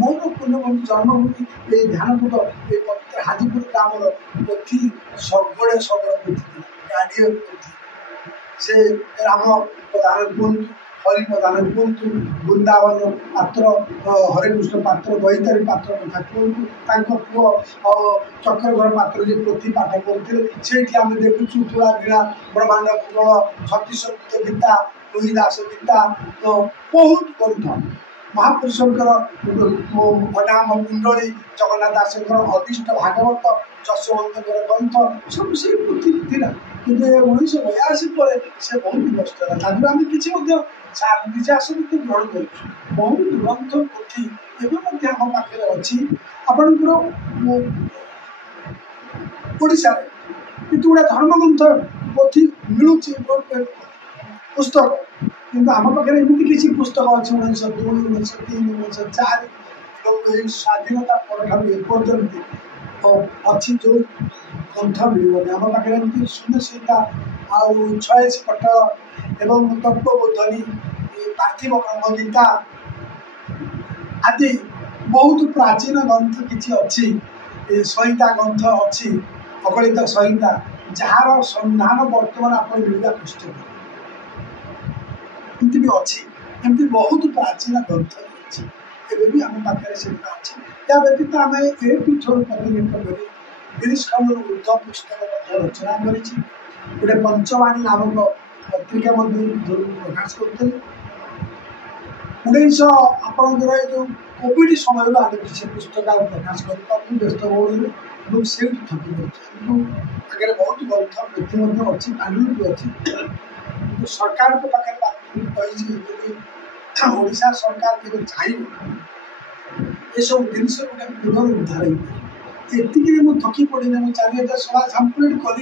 मोर पूर्णभूमि जन्मभूमि ये ध्यानकूद ये हाजीपुर ग्राम पोथी सबड़े सबड़ पोथी गाड़िए पोथी से राम प्रधान कहतु हरि प्रधान कहतु वृंदावन पात्र हरे कृष्ण पात्र दईतारी पात्र कथा कहतु पुओ चक्रधर पात्र जो पोथी पाठ करते से आम देखुचु तुला वीणा ब्रह्मांड कुंडल छत्तीस गीता रोहिदास गीता बहुत ग्रंथ महापुरुषंकर नाम कुंडली जगन्नाथ दासंकर अदिष्ट भागवत जशवंतर ग्रंथ सब से पोथी थी कि 1982 पर से बहुत नष्ट है आम किसी निजे आसक्ति ग्रहण कर बहुत ग्रंथ पोथी एवं आम पाखे अच्छी आपंकर ओडिशा कितु गुड़ा धर्मग्रंथ पोथी मिलूँ पुस्तक किंतु आम पाखे एमती किसी पुस्तक अच्छी 1902 1903 1904 स्वाधीनता पर एपर्यंत अच्छी जो ग्रंथ मिलने आम पाखे एमती शून्यसीता आयसी पटल एवं तत्वबोधनी पार्थिव ब्रह्म गीता आदि बहुत प्राचीन ग्रंथ किसी अच्छी संहिता ग्रंथ अच्छी अगणित संहिता जार संधान बर्तमान आप मिलवा कष्ट एमती भी अच्छी एमती बहुत प्राचीन ग्रंथ अच्छी एवं भी आम पाखे से अच्छी या व्यतीत आम ए पीठर प्रतिनिधित्व कर गिरीश खंडर वृद्ध पुस्तक रचना कर गोटे पंचवाणी नामक पत्रिका प्रकाश करते 1900 आपंकर जो कोविड समय आगे से पुस्तक प्रकाश कर व्यस्त बहुल से थकी पड़े आगे बहुत ग्रंथ व्यक्ति अच्छी कानून भी अच्छी तो सरकार को पाखे ओडिशा सरकार के चाहिए ये सब जिन गोटे पुनरुद्धार ये थकी पड़े मुझे 4000 सभा संपूर्ण कर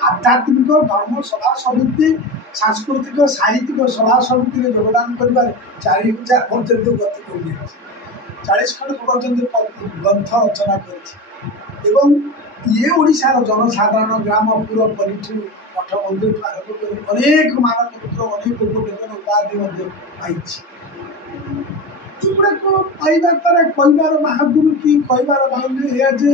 आध्यात्मिक धर्म सभा समिति सांस्कृतिक साहित्यिक सभा समिति में योगदान कर 4000 पर्यटन गति कर 40 खंड पर्यटन ग्रंथ रचना कर ये ओडिशार जनसाधारण ग्रामपुर परिठू मठ मंदिर आरंभ कर अनेक मानचित्र अनेक उपटेकन उपाधि पाई एगुड़ाक पाइबार तार कहबार महागुरु कि कहबार भाव यह जे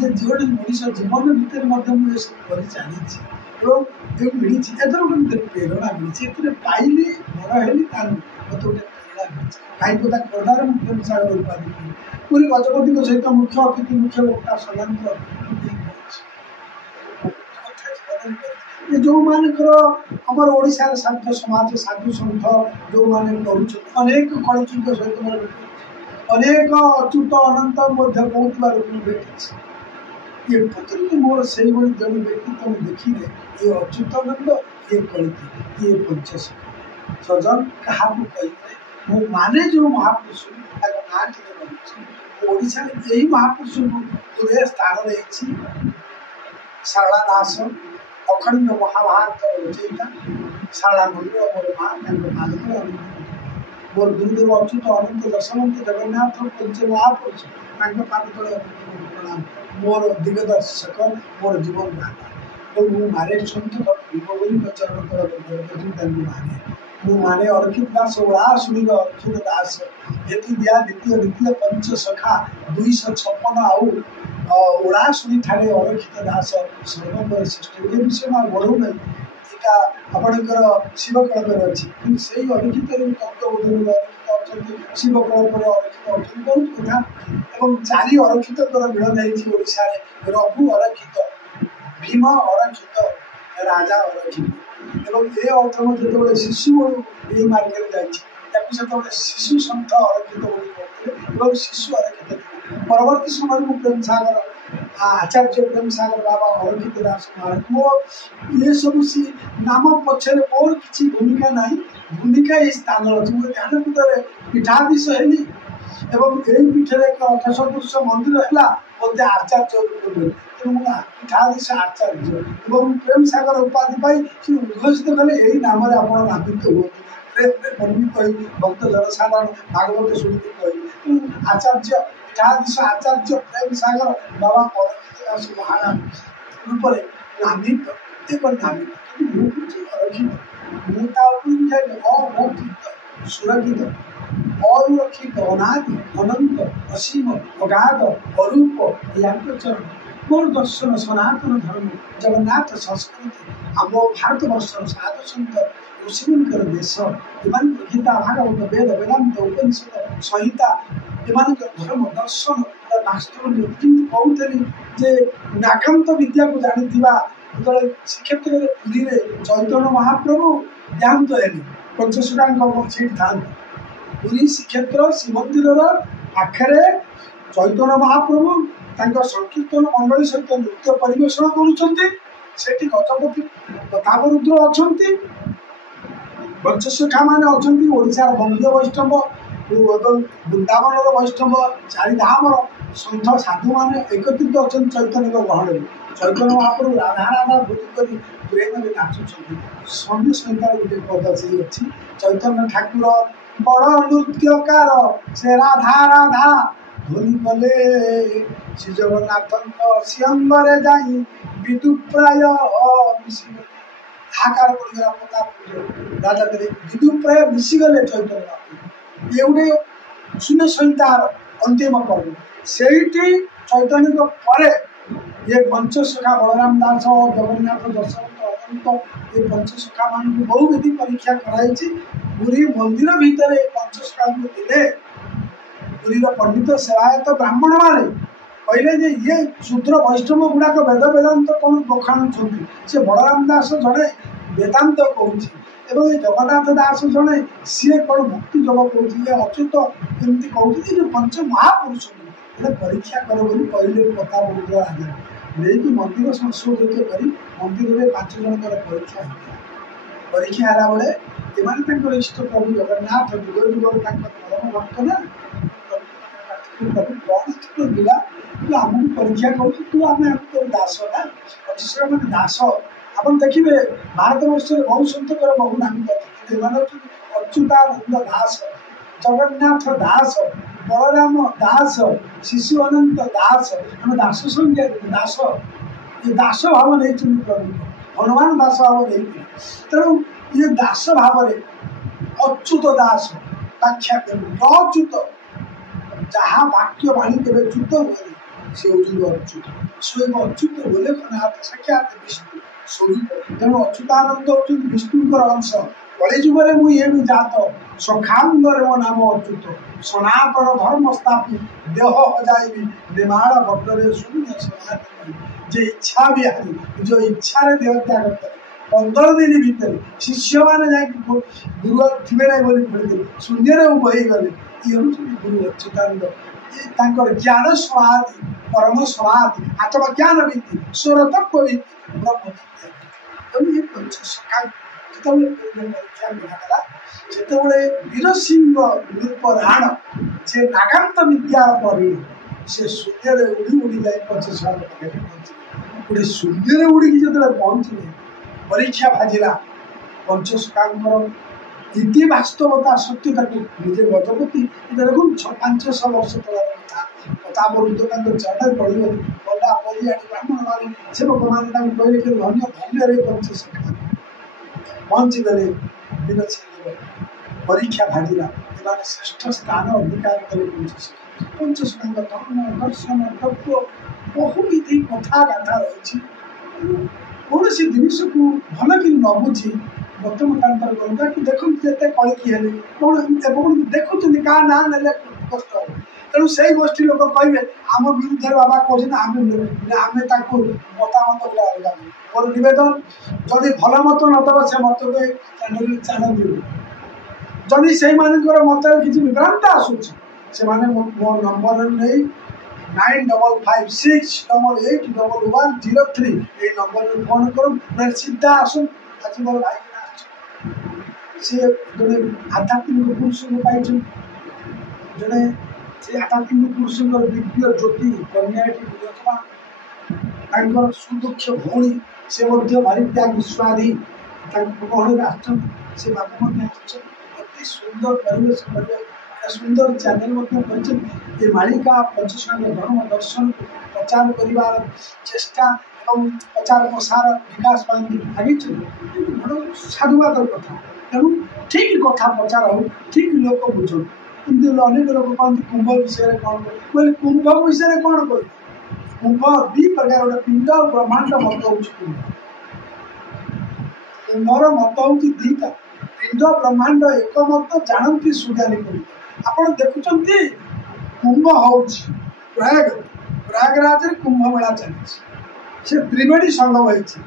ଯେ ଯେଉଁଠି ମଣିଷ ଜୀବନ ଭିତରେ ମଧ୍ୟ ମୁଁ ଏସବୁ କରି ଚାଲିଛି ଏବଂ ଯେଉଁ ମିଳିଛି ଏଥିରେ ଗୋଟେ ମୋତେ ପ୍ରେରଣା ମିଳିଛି ଏଥିରେ ପାଇଲି ବଡ଼ ହେଲି ତାର ମୋତେ ଗୋଟେ ପ୍ରେରଣା ମିଳିଛି କାହିଁକି ତା ଖୋର୍ଦ୍ଧାରେ ମୁଁ ପ୍ରେମ ସାଗର ଉପାଧି କଲି ପୁରୀ ଗଜପତିଙ୍କ ସହିତ ମୁଖ୍ୟ ଅତିଥି ମୁଖ୍ୟ ବକ୍ତା ସଦାନ୍ତ ଯେଉଁମାନଙ୍କର ଆମର ଓଡ଼ିଶାର ସାଧ୍ୟ ସମାଜ ସାଧୁ ସନ୍ଥ ଯେଉଁମାନେ କରୁଛନ୍ତି ଅନେକ କଳିକିଙ୍କ ସହିତ ମୋର ଭେଟିଛି ଅନେକ ଅଚ୍ୟୁତ ଅନନ୍ତ ମଧ୍ୟ କହୁଥିବା ଲୋକଙ୍କୁ ଭେଟିଛି ये पत्र मोर से जन व्यक्तित्व देखिले ये अच्युतानंद ये कलिकी ये पंचश सजन क्या कहे मो माने जो महापुरुष ना ओडिशा यही महापुरुष तुरे स्थान रही शारदा दास अखंड महाभारत रचयिता शारदा मंदिर मोर माँ मालिक मोर गुरुदेव अच्युत अनंत दशमंत जगन्नाथ पंच महापुरुष पाद तले प्रणाम मोर दिग्दर्शक मोर जीवन दाता तो मु मारे सन्त चरण तल माने मु माने अर्खित दास ओळा सुनील अर्खित दास यति दिया द्वितीय द्वितीय पंच सखा 256 आउ ओळा सुनी ठारे अर्खित दास सर्वपर श्रेष्ठ ये विषय में बढ़ू नहीं एटा आपणकर शिव कल्पर अच्छी कि से अर्खित तत्वबोधन शिव कल्पर अर्खित अच्छी बहुत कथा और चारि अरक्षित मिलन होशा रघु अरक्षित भीम अरक्षित राजा अरक्षित और ये अर्थ में जो शिशु यही मार्गे जाते शिशु सन्थ अरक्षित और शिशु अरक्षित परवर्ती समय में प्रेम सागर आचार्य प्रेम सागर बाबा अरक्षित दास महाराज मो ये सब सी नाम पक्षर मोर किसी भूमिका ना भूमिका ये स्थान अच्छी मोर ध्यान भीतर पीठाधीश है एवं यही पीठर एक अठसपुरुष मंदिर है बोलते आचार्य तेणु पीठाधीश आचार्य और प्रेम सागर उपाधि पाई उद्घोषित कले यही नाम आप नामित हूँ प्रेम पंडित कही भक्त जनसाधारण भागवत शुणित कही आचार्य पीठाधीश आचार्य प्रेम सागर बाबा अरक्षित दास महाराज रूप नामित एक नामित अरक्षित अमोक्षित सुरक्षित अरुरक्षित अनादि अनंत असीम अगाध अरूप चरण मोर दर्शन सनातन धर्म जगन्नाथ संस्कृति आम भारत वर्ष साधु सन्त ऋषिमुनिकर देश गीता भागवत वेद वेदांत उपनिषद संहिता धर्म दर्शन शास्त्र कहते जे नागांत विद्या को जानी जो श्रीक्षेत्र पुरी चैतन्य महाप्रभु देहांत है पंचशुरा था पुरी श्रीक्षेत्र श्रीमंदिर पाखे चैतन्य महाप्रभु संकीर्तन मंडली सहित नृत्य परिवेषण करुँच गजपति प्रतापरुद्र अच्छा पंचशखा मान अच्छा बंगीय वैष्णव वृंदावन वैष्णव चारिधाम सन्थ साधु मान एकत्रित अच्छा चैतन्य गहन चैतन्य महाप्रभु राधा राधा भूति कर प्रेम नाचुं समय संहितार गोटे पद से अच्छी चैतन्य ठाकुर बड़ नृत्यकार से राधा राधा ध्वनि कले श्री जगन्नाथ सिंहरे जाई विदुप्राय हाकार पड़गला प्रताप राजा विदुप्राय मिशीगले चैतन्य महाप्रभु ये गोटे शून्य संहितार अंतिम पर्व से चैतन्य पर ये पंचसखा बलराम दास जगन्नाथ दशरथ अनंत ये पंचसखा मान बहुविधि परीक्षा कराई पुरी मंदिर भितर पंचसखा दिले पुरी पंडित सेवायत ब्राह्मण माने कहले जे ये शूद्र वैष्णव गुड़ाक वेद वेदांत कौन बखाणुं से बलराम दास जड़े वेदांत कहूँ एवं ये जगन्नाथ दास जड़े सी कौन भक्ति जग कहूँ ये अच्युत एमती कहूँ जो पंच महापुरुष परीक्षा कर कहले प्रतापरुद्र राजा लेकिन मंदिर संशोधित कर मंदिर में 5 जन परीक्षा परीक्षा है बेले ये इष्ट प्रभु जगन्नाथ जुग जुग परम भक्त ना मिला तू आमको परीक्षा कर तू आम दास ना मैंने दास आप देखिए भारत वर्ष बहु सन्तकर बहु नामित अच्युतानंद दास जगन्नाथ दास बलराम दास शिशु अनंत दास आम दास संज्ञा दास ये दास भाव नहीं प्रभु हनुमान दास भाव नहीं तेणु ये दास भाव अच्युत दास व्याख्या अच्युत जहाँ वाक्य वाणी के च्युत हुए ସେ ହେଉଛନ୍ତି ଅଚ୍ୟୁତ। ସ୍ୱୟଂ ଅଚ୍ୟୁତ ବୋଲେ ଅନାଥ ସାକ୍ଷାତ ବିଷ୍ଣୁ ସ୍ୱରୂପ। ତେଣୁ ଅଚ୍ୟୁତାନନ୍ଦ ହେଉଛନ୍ତି ବିଷ୍ଣୁଙ୍କର ଅଂଶ। କଳିଯୁଗରେ ମୁଁ ଇଏ ବି ଜାତ ସଖାଙ୍ଗରେ ମୋ ନାମ ଅଚ୍ୟୁତ। ସନାତନ ଧର୍ମ ସ୍ଥାପି ଦେହ ହଜାଇବି ନିର୍ମାଣ ଭକ୍ତରେ ଶୂନ୍ୟ ସନାତନ। ଯେ ଇଚ୍ଛା ବିହାରୀ ନିଜ ଇଚ୍ଛାରେ ଦେହ ତ୍ୟାଗ କରେ 15 ଦିନ ଭିତରେ ଶିଷ୍ୟମାନେ ଯାଇକି ଗୁରୁ ଥିବେ ନାହିଁ ବୋଲି କହିଥିଲେ ଶୂନ୍ୟରେ ବହିଗଲେ। ଇଏ ହେଉଛନ୍ତି ଗୁରୁ ଅଚ୍ୟୁତାନନ୍ଦ। ତାଙ୍କର ଜ୍ଞାନ ସମାଧି ପରମ ସମାଧି ଆତ୍ମଜ୍ଞାନ ଭିତ୍ତି ସ୍ୱରତତ୍ଵ ଭିତ୍ତି ବ୍ରହ୍ମ ଭିତ୍ତି। ତେଣୁ ଏ ପଞ୍ଚ ସଖା ଯେତେବେଳେ ପରୀକ୍ଷା କରାଗଲା ସେତେବେଳେ ବୀରସିଂହ ରୂପ ରାଣ ଯେ ନାଗାନ୍ତ ବିଦ୍ୟା ପରିଣ ସେ ଶୂନ୍ୟରେ ଉଡ଼ି ଉଡ଼ି ଯାଇ ପଞ୍ଚସଖାଙ୍କ ପାଖରେ ପହଞ୍ଚିଲେ। ଗୋଟେ ଶୂନ୍ୟରେ ଉଡ଼ିକି ଯେତେବେଳେ ପହଞ୍ଚିଲେ ପରୀକ୍ଷା ଭାଜିଲା ପଞ୍ଚସଖାଙ୍କର ଇତି ବାସ୍ତବତା ସତ୍ୟତାକୁ ନିଜେ ଗଜପତି ଦେଖୁନ 500 ବର୍ଷ ତଳର କଥା ବୃଦ୍ଧ ତାଙ୍କ ଚରଣରେ ପଡ଼ିଗଲେ। ଗଲା ପରିଆଣି ବ୍ରାହ୍ମଣ ମାନେ ସେବକମାନେ ତାଙ୍କୁ କହିଲେ କି ଧନ୍ୟ ଧନ୍ୟରେ ପଞ୍ଚସଖା ପହଞ୍ଚିଗଲେ। ପରୀକ୍ଷା ଭାଜିଲା ଏମାନେ ଶ୍ରେଷ୍ଠ ସ୍ଥାନ ଅଧିକାର କଲେ ପଞ୍ଚସଖାଙ୍କ ଧର୍ମ ଦର୍ଶନ ତତ୍ଵ ବହୁବିଧି କଥା ଗାଥା ରହିଛି। କୌଣସି ଜିନିଷକୁ ଭଲକିରି ନ ବୁଝି ମତମତାନ୍ତର କରନ୍ତି। ଦେଖନ୍ତୁ ଯେତେ କଳିକି ହେଲେ କ'ଣ ଦେଖୁଛନ୍ତି କାହା ନାଁ ନେଲେ କଷ୍ଟ ହେବ। ତେଣୁ ସେଇ ଗୋଷ୍ଠୀ ଲୋକ କହିବେ ଆମ ବିରୁଦ୍ଧରେ ବାବା କହୁଛନ୍ତି ଆମେ ତାକୁ ମତାମତ ଗୁଡ଼ା ଅଲଗା ଦେବୁ। ମୋର ନିବେଦନ ଯଦି ଭଲ ମତ ନଦେବ ସେ ମତକୁ ଚାଲନ୍ତି। ଯଦି ସେଇମାନଙ୍କର ମତରେ କିଛି ବିଭ୍ରାନ୍ତ ଆସୁଛି ସେମାନେ ମୋ ନମ୍ବର ନେଇ 9556881103 এই নম্বরে ফোন করুন। সিদ্ধা আসুন। আজ বড় ভাই সে জনে আধ্যাত্মিক পুরুষকে পাইছেন। জনে ସେ ଆଧ୍ୟାତ୍ମିକ ପୁରୁଷଙ୍କର ଦିବ୍ୟ ଜ୍ୟୋତି କନ୍ୟାଟି ବିରଜମାନ ତାଙ୍କର ସୁଦକ୍ଷ ଭଉଣୀ ସେ ମଧ୍ୟ ଭାରି ତ୍ୟାଗ ସ୍ୱାଧୀ ତାଙ୍କ ଗହଣରେ ଆସିଛନ୍ତି। ସେ ବାପା ମଧ୍ୟ ଆସିଛନ୍ତି। ଅତି ସୁନ୍ଦର ପରିବେଶ କରିବା ସୁନ୍ଦର ଚ୍ୟାନେଲ ମଧ୍ୟ କରିଛନ୍ତି। ଏ ମାଳିକା ପଞ୍ଚସଖାଙ୍କ ଧର୍ମ ଦର୍ଶନକୁ ପ୍ରଚାର କରିବାର ଚେଷ୍ଟା ଏବଂ ପ୍ରଚାର ପ୍ରସାର ବିକାଶ ପାଇଁ ଲାଗିଛନ୍ତି। ବଡ଼ ସାଧୁବାଦର କଥା। ତେଣୁ ଠିକ୍ କଥା ପ୍ରଚାର ହଉ ଠିକ୍ ଲୋକ ବୁଝନ୍ତୁ। କିନ୍ତୁ ଅନେକ ଲୋକ କହନ୍ତି କୁମ୍ଭ ବିଷୟରେ କ'ଣ କହିଲେ କୁମ୍ଭ ବିଷୟରେ କ'ଣ କହିବେ? କୁମ୍ଭ ଦୁଇ ପ୍ରକାର ଗୋଟେ ପିଣ୍ଡ ଆଉ ବ୍ରହ୍ମାଣ୍ଡ ମତ ହେଉଛି କୁମ୍ଭ। କୁମ୍ଭର ମତ ହେଉଛି ଦୁଇଟା ପିଣ୍ଡ ବ୍ରହ୍ମାଣ୍ଡ ଏକମତ ଜାଣନ୍ତି ସୁଜ୍ଞାନୀ କରି। ଆପଣ ଦେଖୁଛନ୍ତି କୁମ୍ଭ ହେଉଛି ପ୍ରୟାଗରାଜରେ କୁମ୍ଭ ମେଳା ଚାଲିଛି। ସେ ତ୍ରିବେଣୀ ସଙ୍ଗମ ହେଇଛି।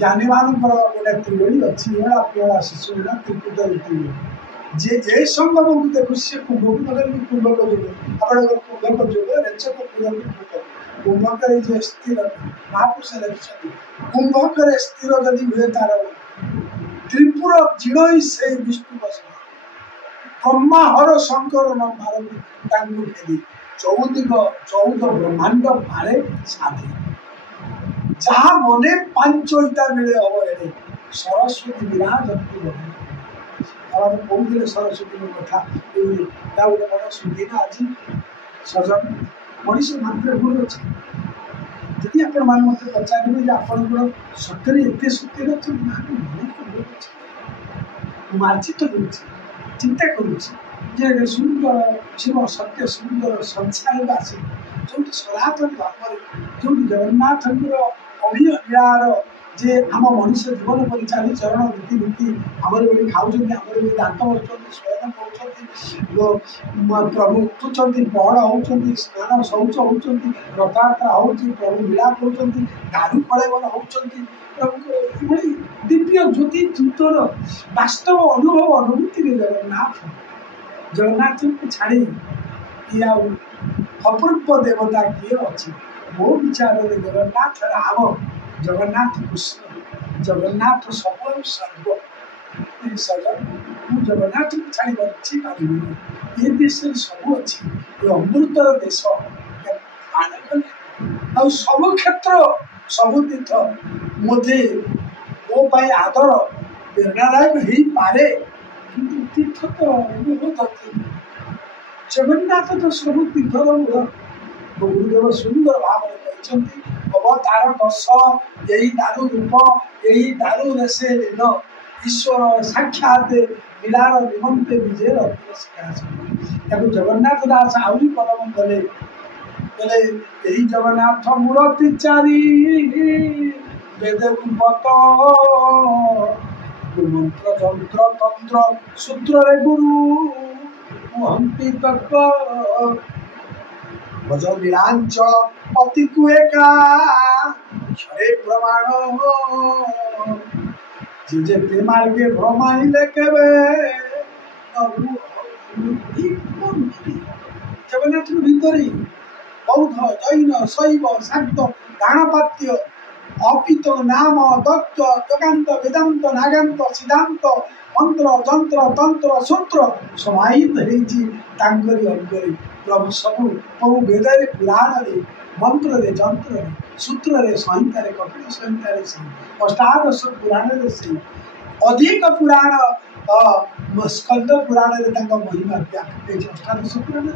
ଜ୍ଞାନୀମାନଙ୍କର ଗୋଟେ ତ୍ରିବେଣୀ ଅଛି ଏଳା ପିଅଳା ଶିଶୁ ମେଳା ତ୍ରିକୁଟରେ ତ୍ରିବେଣୀ। ଯେ ଏ ସଙ୍ଗମକୁ ଦେଖୁ ସେ କୁମ୍ଭକୁ ନହେଲେ କୁମ୍ଭକ ଯୋଗ ଆପଣଙ୍କର କୁମ୍ଭକ ଯୋଗ ରେଚକ କୁମ୍ଭକରେ ଯେ ସ୍ଥିର ମହାପୁରୁଷ ଲେଖିଛନ୍ତି କୁମ୍ଭକରେ ସ୍ଥିର ଯଦି ହୁଏ ତାର ତ୍ରିପୁର ଜିଣଇ ସେଇ ବିଷ୍ଣୁ ବସ ବ୍ରହ୍ମା ହର ଶଙ୍କର ନ ଭାରତୀ ତାଙ୍କୁ ଫେରି 14 ବ୍ରହ୍ମାଣ୍ଡ ମାରେ ସାଧି ଯାହା ମନେ ପାଞ୍ଚଇତା ମିଳେ ହବ ଏଣେ ସରସ୍ୱତୀ ବିରାଜନ୍ତି ବନେ। ଆଉ କହୁଥିଲେ ସରସ୍ୱତୀଙ୍କ କଥା ତା ଗୋଟେ ବଡ଼ ସୁଦିନ ଆଜି ସଜନ ମଣିଷ ମାତ୍ର ଭୁଲ ଅଛି। ଯଦି ଆପଣମାନେ ମୋତେ ପଚାରିବେ ଯେ ଆପଣଙ୍କର ସତରେ ଏତେ ସତ୍ୟରେ ଅଛନ୍ତି ନା ଭୁଲ ଅଛି। ମୁଁ ମାର୍ଜିତ ହେଉଛି ଚିନ୍ତା କରୁଛି ଯେ ସୁନ୍ଦର ଶିବ ସତ୍ୟ ସୁନ୍ଦର ସଂସାରକୁ ଆସି ଯେଉଁଠି ସନାତନ ଧର୍ମରେ ଯେଉଁଠି ଜଗନ୍ନାଥଙ୍କର ଅଭିନୟ ଲୀଳାର ଯେ ଆମ ମଣିଷ ଜୀବନ ପରି ଚାଲିଚରଣ ରୀତିନୀତି ଆମର ବୋଲି ଖାଉଛନ୍ତି ଆମର ବି ଦାନ୍ତ ବସୁଛନ୍ତି ସ୍ୱୟଂ କରୁଛନ୍ତି ପ୍ରଭୁ ଉଠୁଛନ୍ତି ପହଡ଼ ହେଉଛନ୍ତି ସ୍ନାନ ଶୌଚ ହେଉଛନ୍ତି ରଥଯାତ୍ରା ହେଉଛି ପ୍ରଭୁ ଲୀଳା କରୁଛନ୍ତି ଦାରୁ କଳେବର ହେଉଛନ୍ତି ପ୍ରଭୁଙ୍କର ଏଭଳି ଦିବ୍ୟ ଜ୍ୟୋତି ଚିନ୍ତନ ବାସ୍ତବ ଅନୁଭବ ଅନୁଭୂତିରେ ଜଗନ୍ନାଥଙ୍କୁ ଛାଡ଼ି ଇଏ ଆଉ ଅପୂର୍ବ ଦେବତା କିଏ ଅଛି? ମୋ ବିଚାରରେ ଜଗନ୍ନାଥ ରାମ ଜଗନ୍ନାଥ କୃଷ୍ଣ ଜଗନ୍ନାଥ ସବୁ ସର୍ବ ମୁଁ ଜଗନ୍ନାଥକୁ ଛାଡ଼ି ବଞ୍ଚି ପାରିବିନି। ଏ ଦେଶରେ ସବୁ ଅଛି ଏ ଅମୃତର ଦେଶ ଆଉ ସବୁ କ୍ଷେତ୍ର ସବୁ ତୀର୍ଥ ମୋତେ ମୋ ପାଇଁ ଆଦର ପ୍ରେରଣାଦାୟକ ହେଇପାରେ କିନ୍ତୁ ତୀର୍ଥ ତ ବହୁତ ଜଗନ୍ନାଥ ତ ସବୁ ତୀର୍ଥର ମୂଳ। ଗୁରୁଦେବ ସୁନ୍ଦର ଭାବରେ କହିଛନ୍ତି ଅବତାର ଦଶ ଏଇ ଦାରୁ ରୂପ ଏଇ ଦାରୁ ଦେଶେ ଲୀନ ଈଶ୍ୱର ସାକ୍ଷାତ ଲୀଳାର ନିମନ୍ତେ ବିଜୟ ତାକୁ ଜଗନ୍ନାଥ ଦାସ ଆହୁରି ପରମ କଲେ बोले यही जगन्नाथ मूर्ति चारी वेद बत मंत्र तंत्र तंत्र सूत्र रे गुरु हंती तत्व भज नीलांचल पति कुएका क्षरे प्रमाण जे प्रेमार्गे भ्रमाइले केवे जगन्नाथ भितरी बौद्ध जैन शैव शाक्त गाणपात्य अपित नाम दत्त योगांत वेदांत नागांत सिद्धांत मंत्र जंत्र तंत्र सूत्र समाहित होती अंगरे प्रभु सबू प्रभु वेद पुराण मंत्र जंत्र सूत्र संहिता कपिल संहिता अष्टादश पुराण अधिक पुराण स्कंद पुराण महिमा व्याख्या अष्टादश पुराण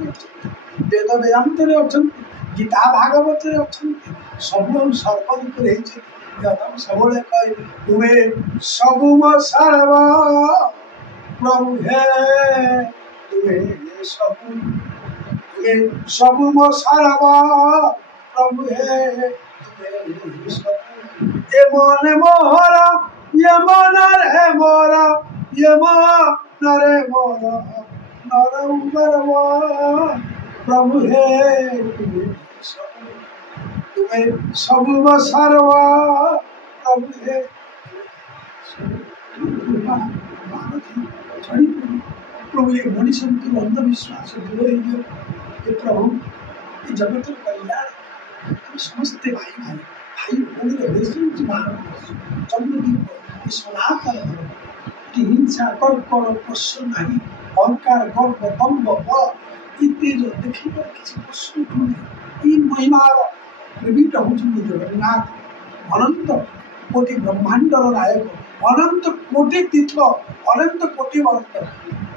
वेद वेदांत अच्छा गीता भागवत अच्छा सब सर्वरूप सब कहे तुम्हें सबुम सर्व प्रभु हे तुम्हें सबुम सर्व प्रभु हे तुम्हें सबु ए मन मोहर ये मन रे मोर ये मन रे मोर नर उमर प्रभु हे तुम्हें सबुम सर्व प्रभु हे प्रभु ये मनुष्य अंधविश्वास दूर ये प्रभु ये जगत कल्याण समस्ते भाई भाई भाई चंद्रदीप सनातन हिंसा कर्कड़ प्रश्न नहीं अहंकार गर्व दम्भ बल ये तेज देखिए किसी प्रश्न नहीं महिमार प्रवीट होती जगन्नाथ अनंत कोटि ब्रह्मांडर नायक अनंत कोटि तीर्थ अनंत कोटि वर्त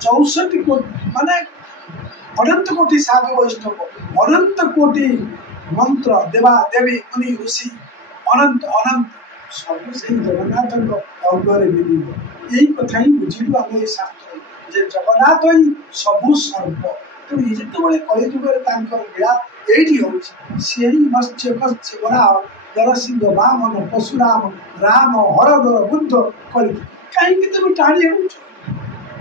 64 कोटि माने अनंत कोटि साधु वैष्णव अनंत कोटि मंत्र देवा देवी मुनि ऋषि अनंत अनंत सब से जगन्नाथ अंगरे विधि यही कथा ही बुझिलु आम ये शास्त्र जे जगन्नाथ ही सबु सर्व तो ये जो कलिजुगर लीला ये सी मत्स्य कस्य बराह नरसिंह वामन परशुराम राम हरधर बुद्ध कल कहीं तुम टाणी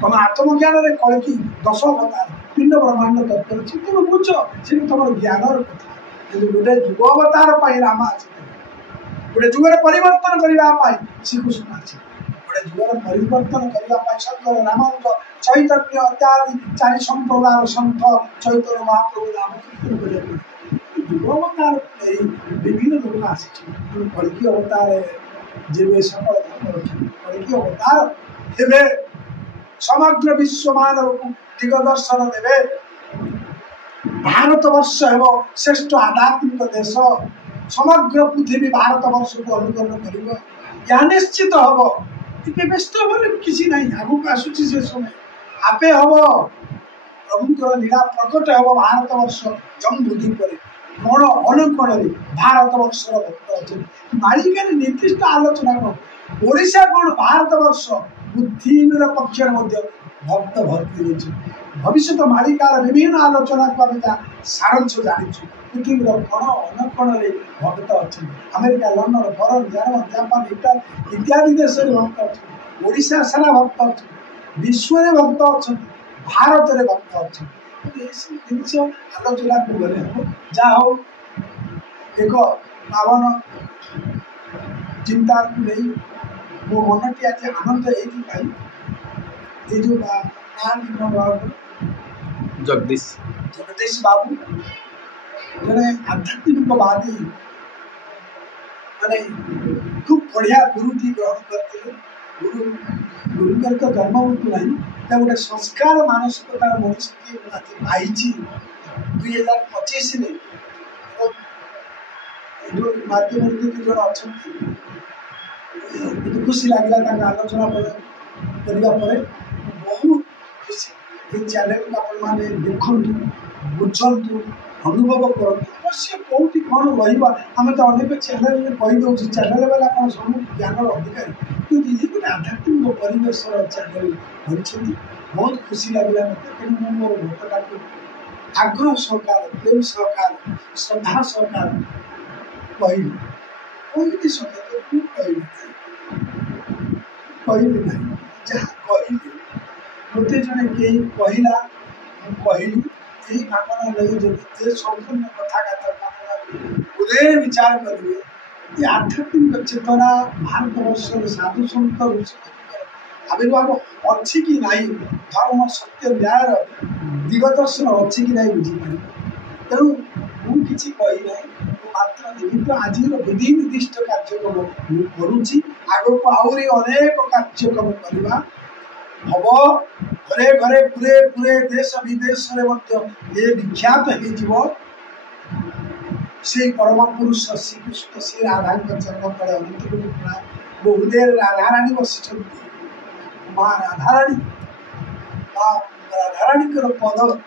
तुम आत्मज्ञान कलकी 10 अवतार पिंड ब्रह्मांड तत्व तुम बुझ से तुम ज्ञान कथा गोटे जुग अवतार राम आसी गोटे जुगर परिवर्तन करने श्रीकृष्ण आसी गोटे जुगर परिवर्तन करने सद्गुरु रामानुज चैतन्य इत्यादि 4 संप्रदाय सन्थ चैतन्य महाप्रभु नाम कीर्तन जुग अवतार विभिन्न लोक आसी कलकी अवतार जे सकल कलकी अवतार हे समग्र विश्व मानव को दिगदर्शन देवे भारतवर्ष है श्रेष्ठ आध्यात्मिक देश समग्र पृथ्वी भारतवर्ष को अनुकरण कर निश्चित हम व्यस्त किसी ना आगू आसूसी से समय आपे हम प्रभुंर लीला प्रकट हम भारतवर्ष जम्बुद्धि पर कण अनुकण भारतवर्षर भक्त अच्छे मालिका निर्दिष्ट आलोचना कौन ओडिशा कौन भारतवर्ष पृथ्वीर पक्षर भक्त भर्ती होती भविष्य मालिकार विभिन्न आलोचना को आम सारांश जानी पृथ्वीर कण अनकण भक्त अच्छे America London Ferran German Japan इत्यादि देश भक्त अच्छे ओडिशा सारा भक्त अच्छे विश्व भक्त अच्छा भारत में भक्त अच्छे जिन आलोचना को गले जहा हो एक पावन चिंता नहीं मो मन की आज आनंद ये जो जगदीश जगदीश बाबू जड़े आध्यात्मिकवादी माने खूब बढ़िया गुरुजी ग्रहण करते गुरुकर तो जन्म मृत्यु नहीं गोटे संस्कार मानसिकतार मनुष्य आई 2025 जो माध्यम जन अच्छा खुशी लगे आलोचना करने बहुत खुशी ये चैनल को आपने देखु बुझु अनुभव करूँ अवश्य कौटी कौन रहा आम तो अनेक चैनल कहीदे चैनल वाला कौन सब ज्ञान अधिकारी कि ये गोटे आध्यात्मिक परिवेश चैनल बहुत खुशी लगे मत तेणु मोर भोटटा आग्रह सहकार प्रेम सहकार श्रद्धा सहकार कहली कहली सत्य कहली कहली ना जहाँ कहली मत जड़े कहीं कहला कहली यही भावना लगे जब संपूर्ण कथा उदय विचार करेंगे ये आध्यात्मिक चेतना भारत वर्ष साधु सन्त आविर्भाव अच्छी कि नहीं धर्म सत्य न्याय दिगदर्शन अच्छी कि नहीं बुझीपारे तेणु मुझे कही ना मात्र निमित्त आज विधि निर्दिष्ट कार्यक्रम करुच्ची आग को आहरी अनेक कार्यक्रम करवा हम घरे घरे पूरे पूरे देश विदेश ये विख्यात हो से परम पुरुष श्रीकृष्ण श्री राधा जन्म पर अनंत बहुदेव राधाराणी बसी माँ राधाराणी माँ राधाराणी पद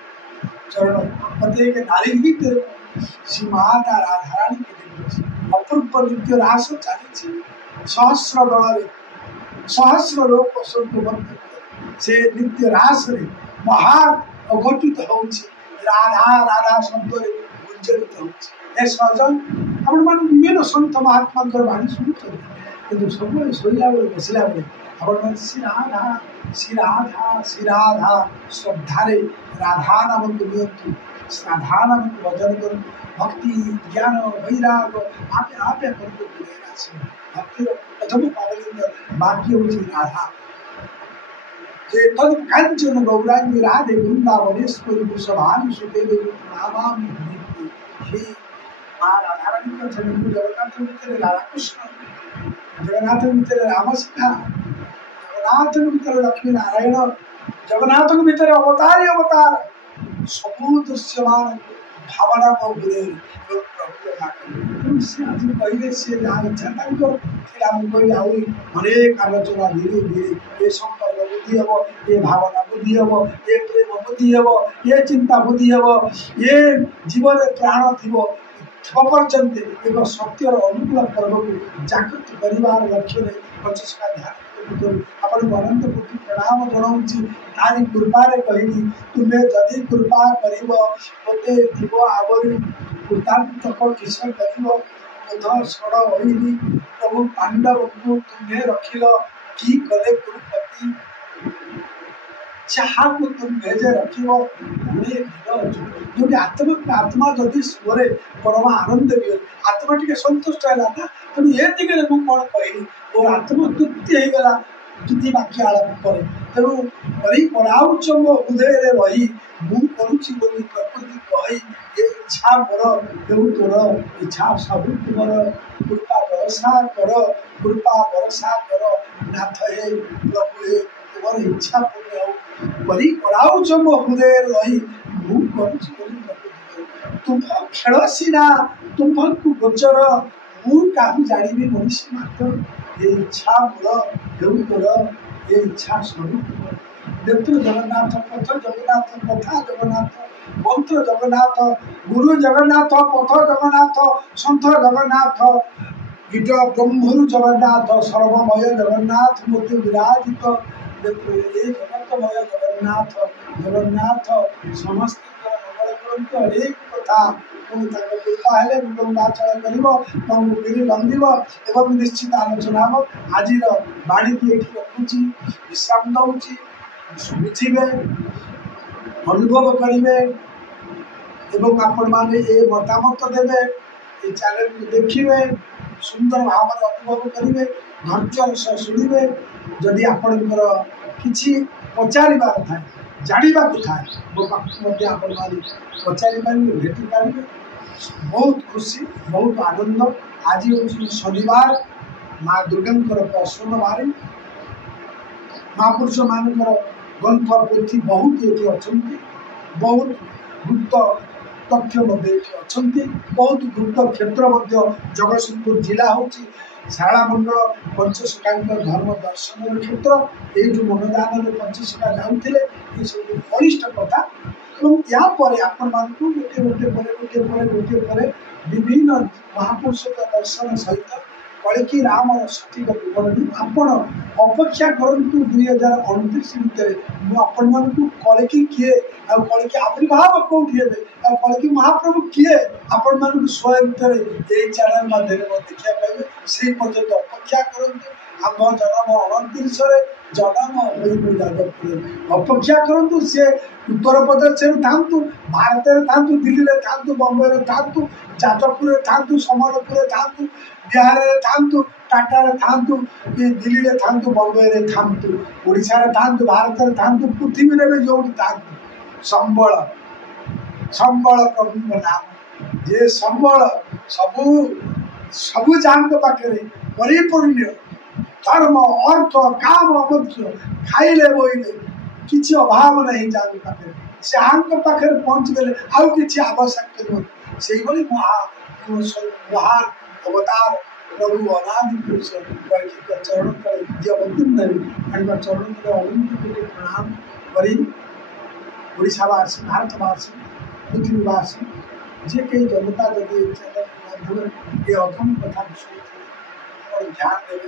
चरण प्रत्येक नारी भी श्री माता राधाराणी के अपूर्व नृत्य रास चली सहस्र दल सहस्र लोक से नृत्य रास महान अघटित हो राधा राधा शब्द गुंजरित हो सहजन आपण मान विभिन्न सन्त महात्मा बाणी शुणुं कि सब शोला बेले बसला बेले आपण श्री राधा श्री राधा श्री राधा श्रद्धारे राधा नाम को नियंतु राधा नाम को भजन कर भक्ति ज्ञान वैराग आपे आपे करते भक्ति प्रथम पावलिंग बाकी हूँ राधा जे तद कांचन गौरांगी राधे वृंदावनेश्वरी वृषभानु सुते प्रणामामि श्री माँ राधाराणी जगन्नाथ भितर राधा कृष्ण जगन्नाथ भितर राम सीता जगन्नाथ भितर लक्ष्मी नारायण जगन्नाथ भितर अवतार अवतार सबू दृश्यमान भावना को आज पहले से जहाँ इच्छा कहली अनेक आलोचना धीरे धीरे ये संपर्क बुद्धि हम ये भावना बुद्धि हम ये प्रेम बुद्धि हम ये चिंता बुद्धि हम ये जीवन प्राण थी पर्यंत एक सत्यर अनुकूल पर्व को जागृत कर लक्ष्य प्रचेषा ध्यान अपन अनंत कोटि प्रणाम जनाऊँगी तारी कृपारे कहली तुम्हें जदि कृपा कर मते थी आवरी कृतार्थक किस कर षड़ होली प्रभु पांडव को तुम्हें रखिल कि कले कुरुपति जहाँ को तुम भेजे रख जो आत्मा आत्मा जदि स्मरे परम आनंद भी आत्मा टे सन्तुष्ट है ना तेणु ये दिगरे मुझे कौन कहली मोर आत्मा तृप्ति हो गला तुति वाक्य आलाप करे तेणु करी पराउच मो हृदय रही मु करुची बोली प्रकृति कही ये इच्छा मोर हेउ तोर इच्छा सब तुमर कृपा भरोसा कर नाथ हे प्रभु हे तुमर इच्छा पूर्ण हो करी पराउच मो हृदय रही मु करुची बोली प्रकृति तुम खेल सीना तुम्भु गोचर मु काहू जानी मनुष्य मात्र ये इच्छा मोर हेउ तोर ये इच्छा स्वरूप नेत्र जगन्नाथ पथ जगन्नाथ कथा जगन्नाथ मंत्र जगन्नाथ गुरु जगन्नाथ पथ जगन्नाथ सन्थ जगन्नाथ गीत ब्रह्मरु जगन्नाथ सर्वमय जगन्नाथ मूर्ति विराजित ये जगतमय जगन्नाथ जगन्नाथ समस्त मंगल करते अनेक कथा कृपा हेले मुंडाचल कर लंबिब एवं निश्चित आलोचना हम आज बाणी की रखुची विश्राम दौची बुझे अनुभव करेंगे एवं आपण मैंने ये मतामत देवे ये चैनल को देखिए सुंदर भाव अनुभव करेंगे धैर्य सह शुणे जदि आपणकर किसी पचार थाए जानवा थाए मो पाखे आपण मैंने पचारि पारे भेटी पारे बहुत खुशी बहुत आनंद आज हूँ शनिवार माँ दुर्गा प्रसन्न बारी महापुरुष मानकर ग्रंथ पोथी बहुत ये अच्छा बहुत गुप्त तथ्य अच्छा बहुत गुप्त क्षेत्र जगतसिंहपुर जिला हूँ शाला मंडल पंचशखा धर्म दर्शन क्षेत्र ये जो मनोदान पंचशखा जाऊे ये सब वरिष्ठ कथा यापर आपण मान गोटे गोटे गोटे विभिन्न महापुरुष दर्शन सहित कलिकी राम सठिक विवरणी आपण ଅପେକ୍ଷା କରନ୍ତୁ 2029 ଭିତରେ ମୁଁ ଆପଣମାନଙ୍କୁ କଳିକି କିଏ ଆଉ କଳିକି ଆବିର୍ଭାବ କୋଉଠି ହେବେ ଆଉ କଳିକି ମହାପ୍ରଭୁ କିଏ ଆପଣମାନଙ୍କୁ ସ୍ୱୟଂ ଭିତରେ ଏଇ ଚ୍ୟାନେଲ ମାଧ୍ୟମରେ ଦେଖିବା ପାଇବେ। ସେଇ ପର୍ଯ୍ୟନ୍ତ ଅପେକ୍ଷା କରନ୍ତୁ। ଆମ ଜନ୍ମ 29ରେ ଜନ୍ମ ହୋଇବୁ ଯାଜପୁରରେ ଅପେକ୍ଷା କରନ୍ତୁ। ସେ ଉତ୍ତରପ୍ରଦେଶରେ ଥାନ୍ତୁ, ଭାରତରେ ଥାନ୍ତୁ, ଦିଲ୍ଲୀରେ ଥାନ୍ତୁ, ବମ୍ବେରେ ଥାନ୍ତୁ, ଯାଜପୁରରେ ଥାନ୍ତୁ, ସମ୍ବଲପୁରରେ ଥାନ୍ତୁ, ବିହାରରେ ଥାନ୍ତୁ, ଟାଟାରେ ଥାନ୍ତୁ, କି ଦିଲ୍ଲୀରେ ଥାନ୍ତୁ, ବମ୍ବେରେ ଥାନ୍ତୁ, ଓଡ଼ିଶାରେ ଥାନ୍ତୁ, ଭାରତରେ ଥାନ୍ତୁ, ପୃଥିବୀରେ ବି ଯୋଉଠି ଥାନ୍ତୁ, ସମ୍ବଳ ପ୍ରଭୁଙ୍କ ନାମ ଯେ ସମ୍ବଳ ସବୁ ଯାହାଙ୍କ ପାଖରେ ପରିପୂର୍ଣ୍ଣ ଧର୍ମ ଅର୍ଥ କାମ ମଧ୍ୟ ଖାଇଲେ ବୋଇଲେ କିଛି ଅଭାବ ନାହିଁ ଯାହାଙ୍କ ପାଖରେ ସେ ଆଙ୍କ ପାଖରେ ପହଞ୍ଚିଗଲେ ଆଉ କିଛି ଆବଶ୍ୟକ ନୁହେଁ। ସେଇଭଳି ମହାନ ଅବତାର ପ୍ରଭୁ ଅନାଦି ପୁରୁଷ କଳିକିଙ୍କ ଚରଣ ତଳେ ବିଦ୍ୟାବନ୍ଦିନ ନେବି ତାଙ୍କ ଚରଣ ତଳେ ଅନନ୍ତ କୋଟି ପ୍ରଣାମ କରି ଓଡ଼ିଶାବାସୀ ଭାରତବାସୀ ପୃଥିବୀବାସୀ ଯେ କେହି ଜନତା ଯଦି ମାଧ୍ୟମରେ ଏ ଅଧମ କଥା ଶୁଣିଥିବେ ଆପଣ ଧ୍ୟାନ ଦେବେ।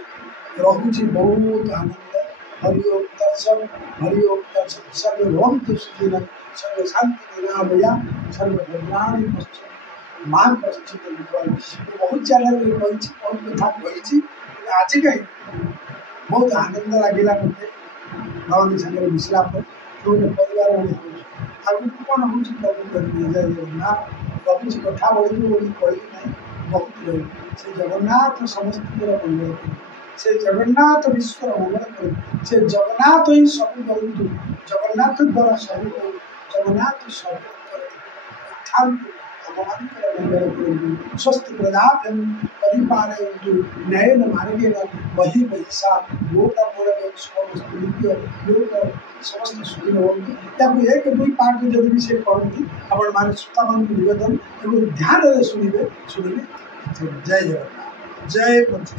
ରହୁଛି ବହୁତ ଆନନ୍ଦ। ହରି ଓମ୍ ଦର୍ଶନ ହରି ଓମ୍ ଦର୍ଶନ ସର୍ବେ ଭବନ୍ତୁ ସୁଖୀନ ସର୍ବେ ଶାନ୍ତି ନିରାମୟା ସର୍ବେ ଭଦ୍ରାଣୀ ପଶ୍ଚିମ ମା ପଶ୍ଚିମ ବହୁତ ଚ୍ୟାନେଲରେ କହିଛି ବହୁତ କଥା କହିଛି। ଆଜି କାହିଁ ବହୁତ ଆନନ୍ଦ ଲାଗିଲା ମୋତେ ଭଗବାନଙ୍କ ସାଙ୍ଗରେ ମିଶିଲା ପରେ ଗୋଟେ ପରିବାର ଭଳି ହେଉଛି। ଆଗକୁ କ'ଣ ହେଉଛି ପ୍ରଭୁ କରିବେ ଜୟ ଜଗନ୍ନାଥ। ରହୁଛି କଥା ବଳିଯିବ ବୋଲି କହିଲି ନାହିଁ ବହୁତ ରହିବ। ସେ ଜଗନ୍ନାଥ ସମସ୍ତଙ୍କର ମଙ୍ଗଳ କରିବେ। ସେ ଜଗନ୍ନାଥ ବିଶ୍ୱର ମଙ୍ଗଳ କରିବେ। ସେ ଜଗନ୍ନାଥ ହିଁ ସବୁ କରନ୍ତୁ। ଜଗନ୍ନାଥ ଦ୍ୱାରା ସବୁ କରୁ। ଜଗନ୍ନାଥ ସବୁ ଥାନ୍ତୁ ଆମମାନଙ୍କର ମଙ୍ଗଳ କରନ୍ତୁ। ସ୍ୱସ୍ତି ପ୍ରଜାଭ୍ୟଂ ପରିପାଳୟନ୍ତୁ ନ୍ୟାୟେନ ମାର୍ଗେଣ ମହି ମହିଷା ଲୋକ ମୂଳ ସମସ୍ତ ଲୋକ ସମସ୍ତ ସୁଖୀ ହୁଅନ୍ତୁ। ତାକୁ 1-2 ପାଠ ଯଦି ବି ସେ କରନ୍ତି ଆପଣମାନେ ଶ୍ରୋତାମାନଙ୍କୁ ନିବେଦନ ଏବଂ ଧ୍ୟାନରେ ଶୁଣିବେ। ଜୟ ଜଗନ୍ନାଥ ଜୟ ପଞ୍ଚ।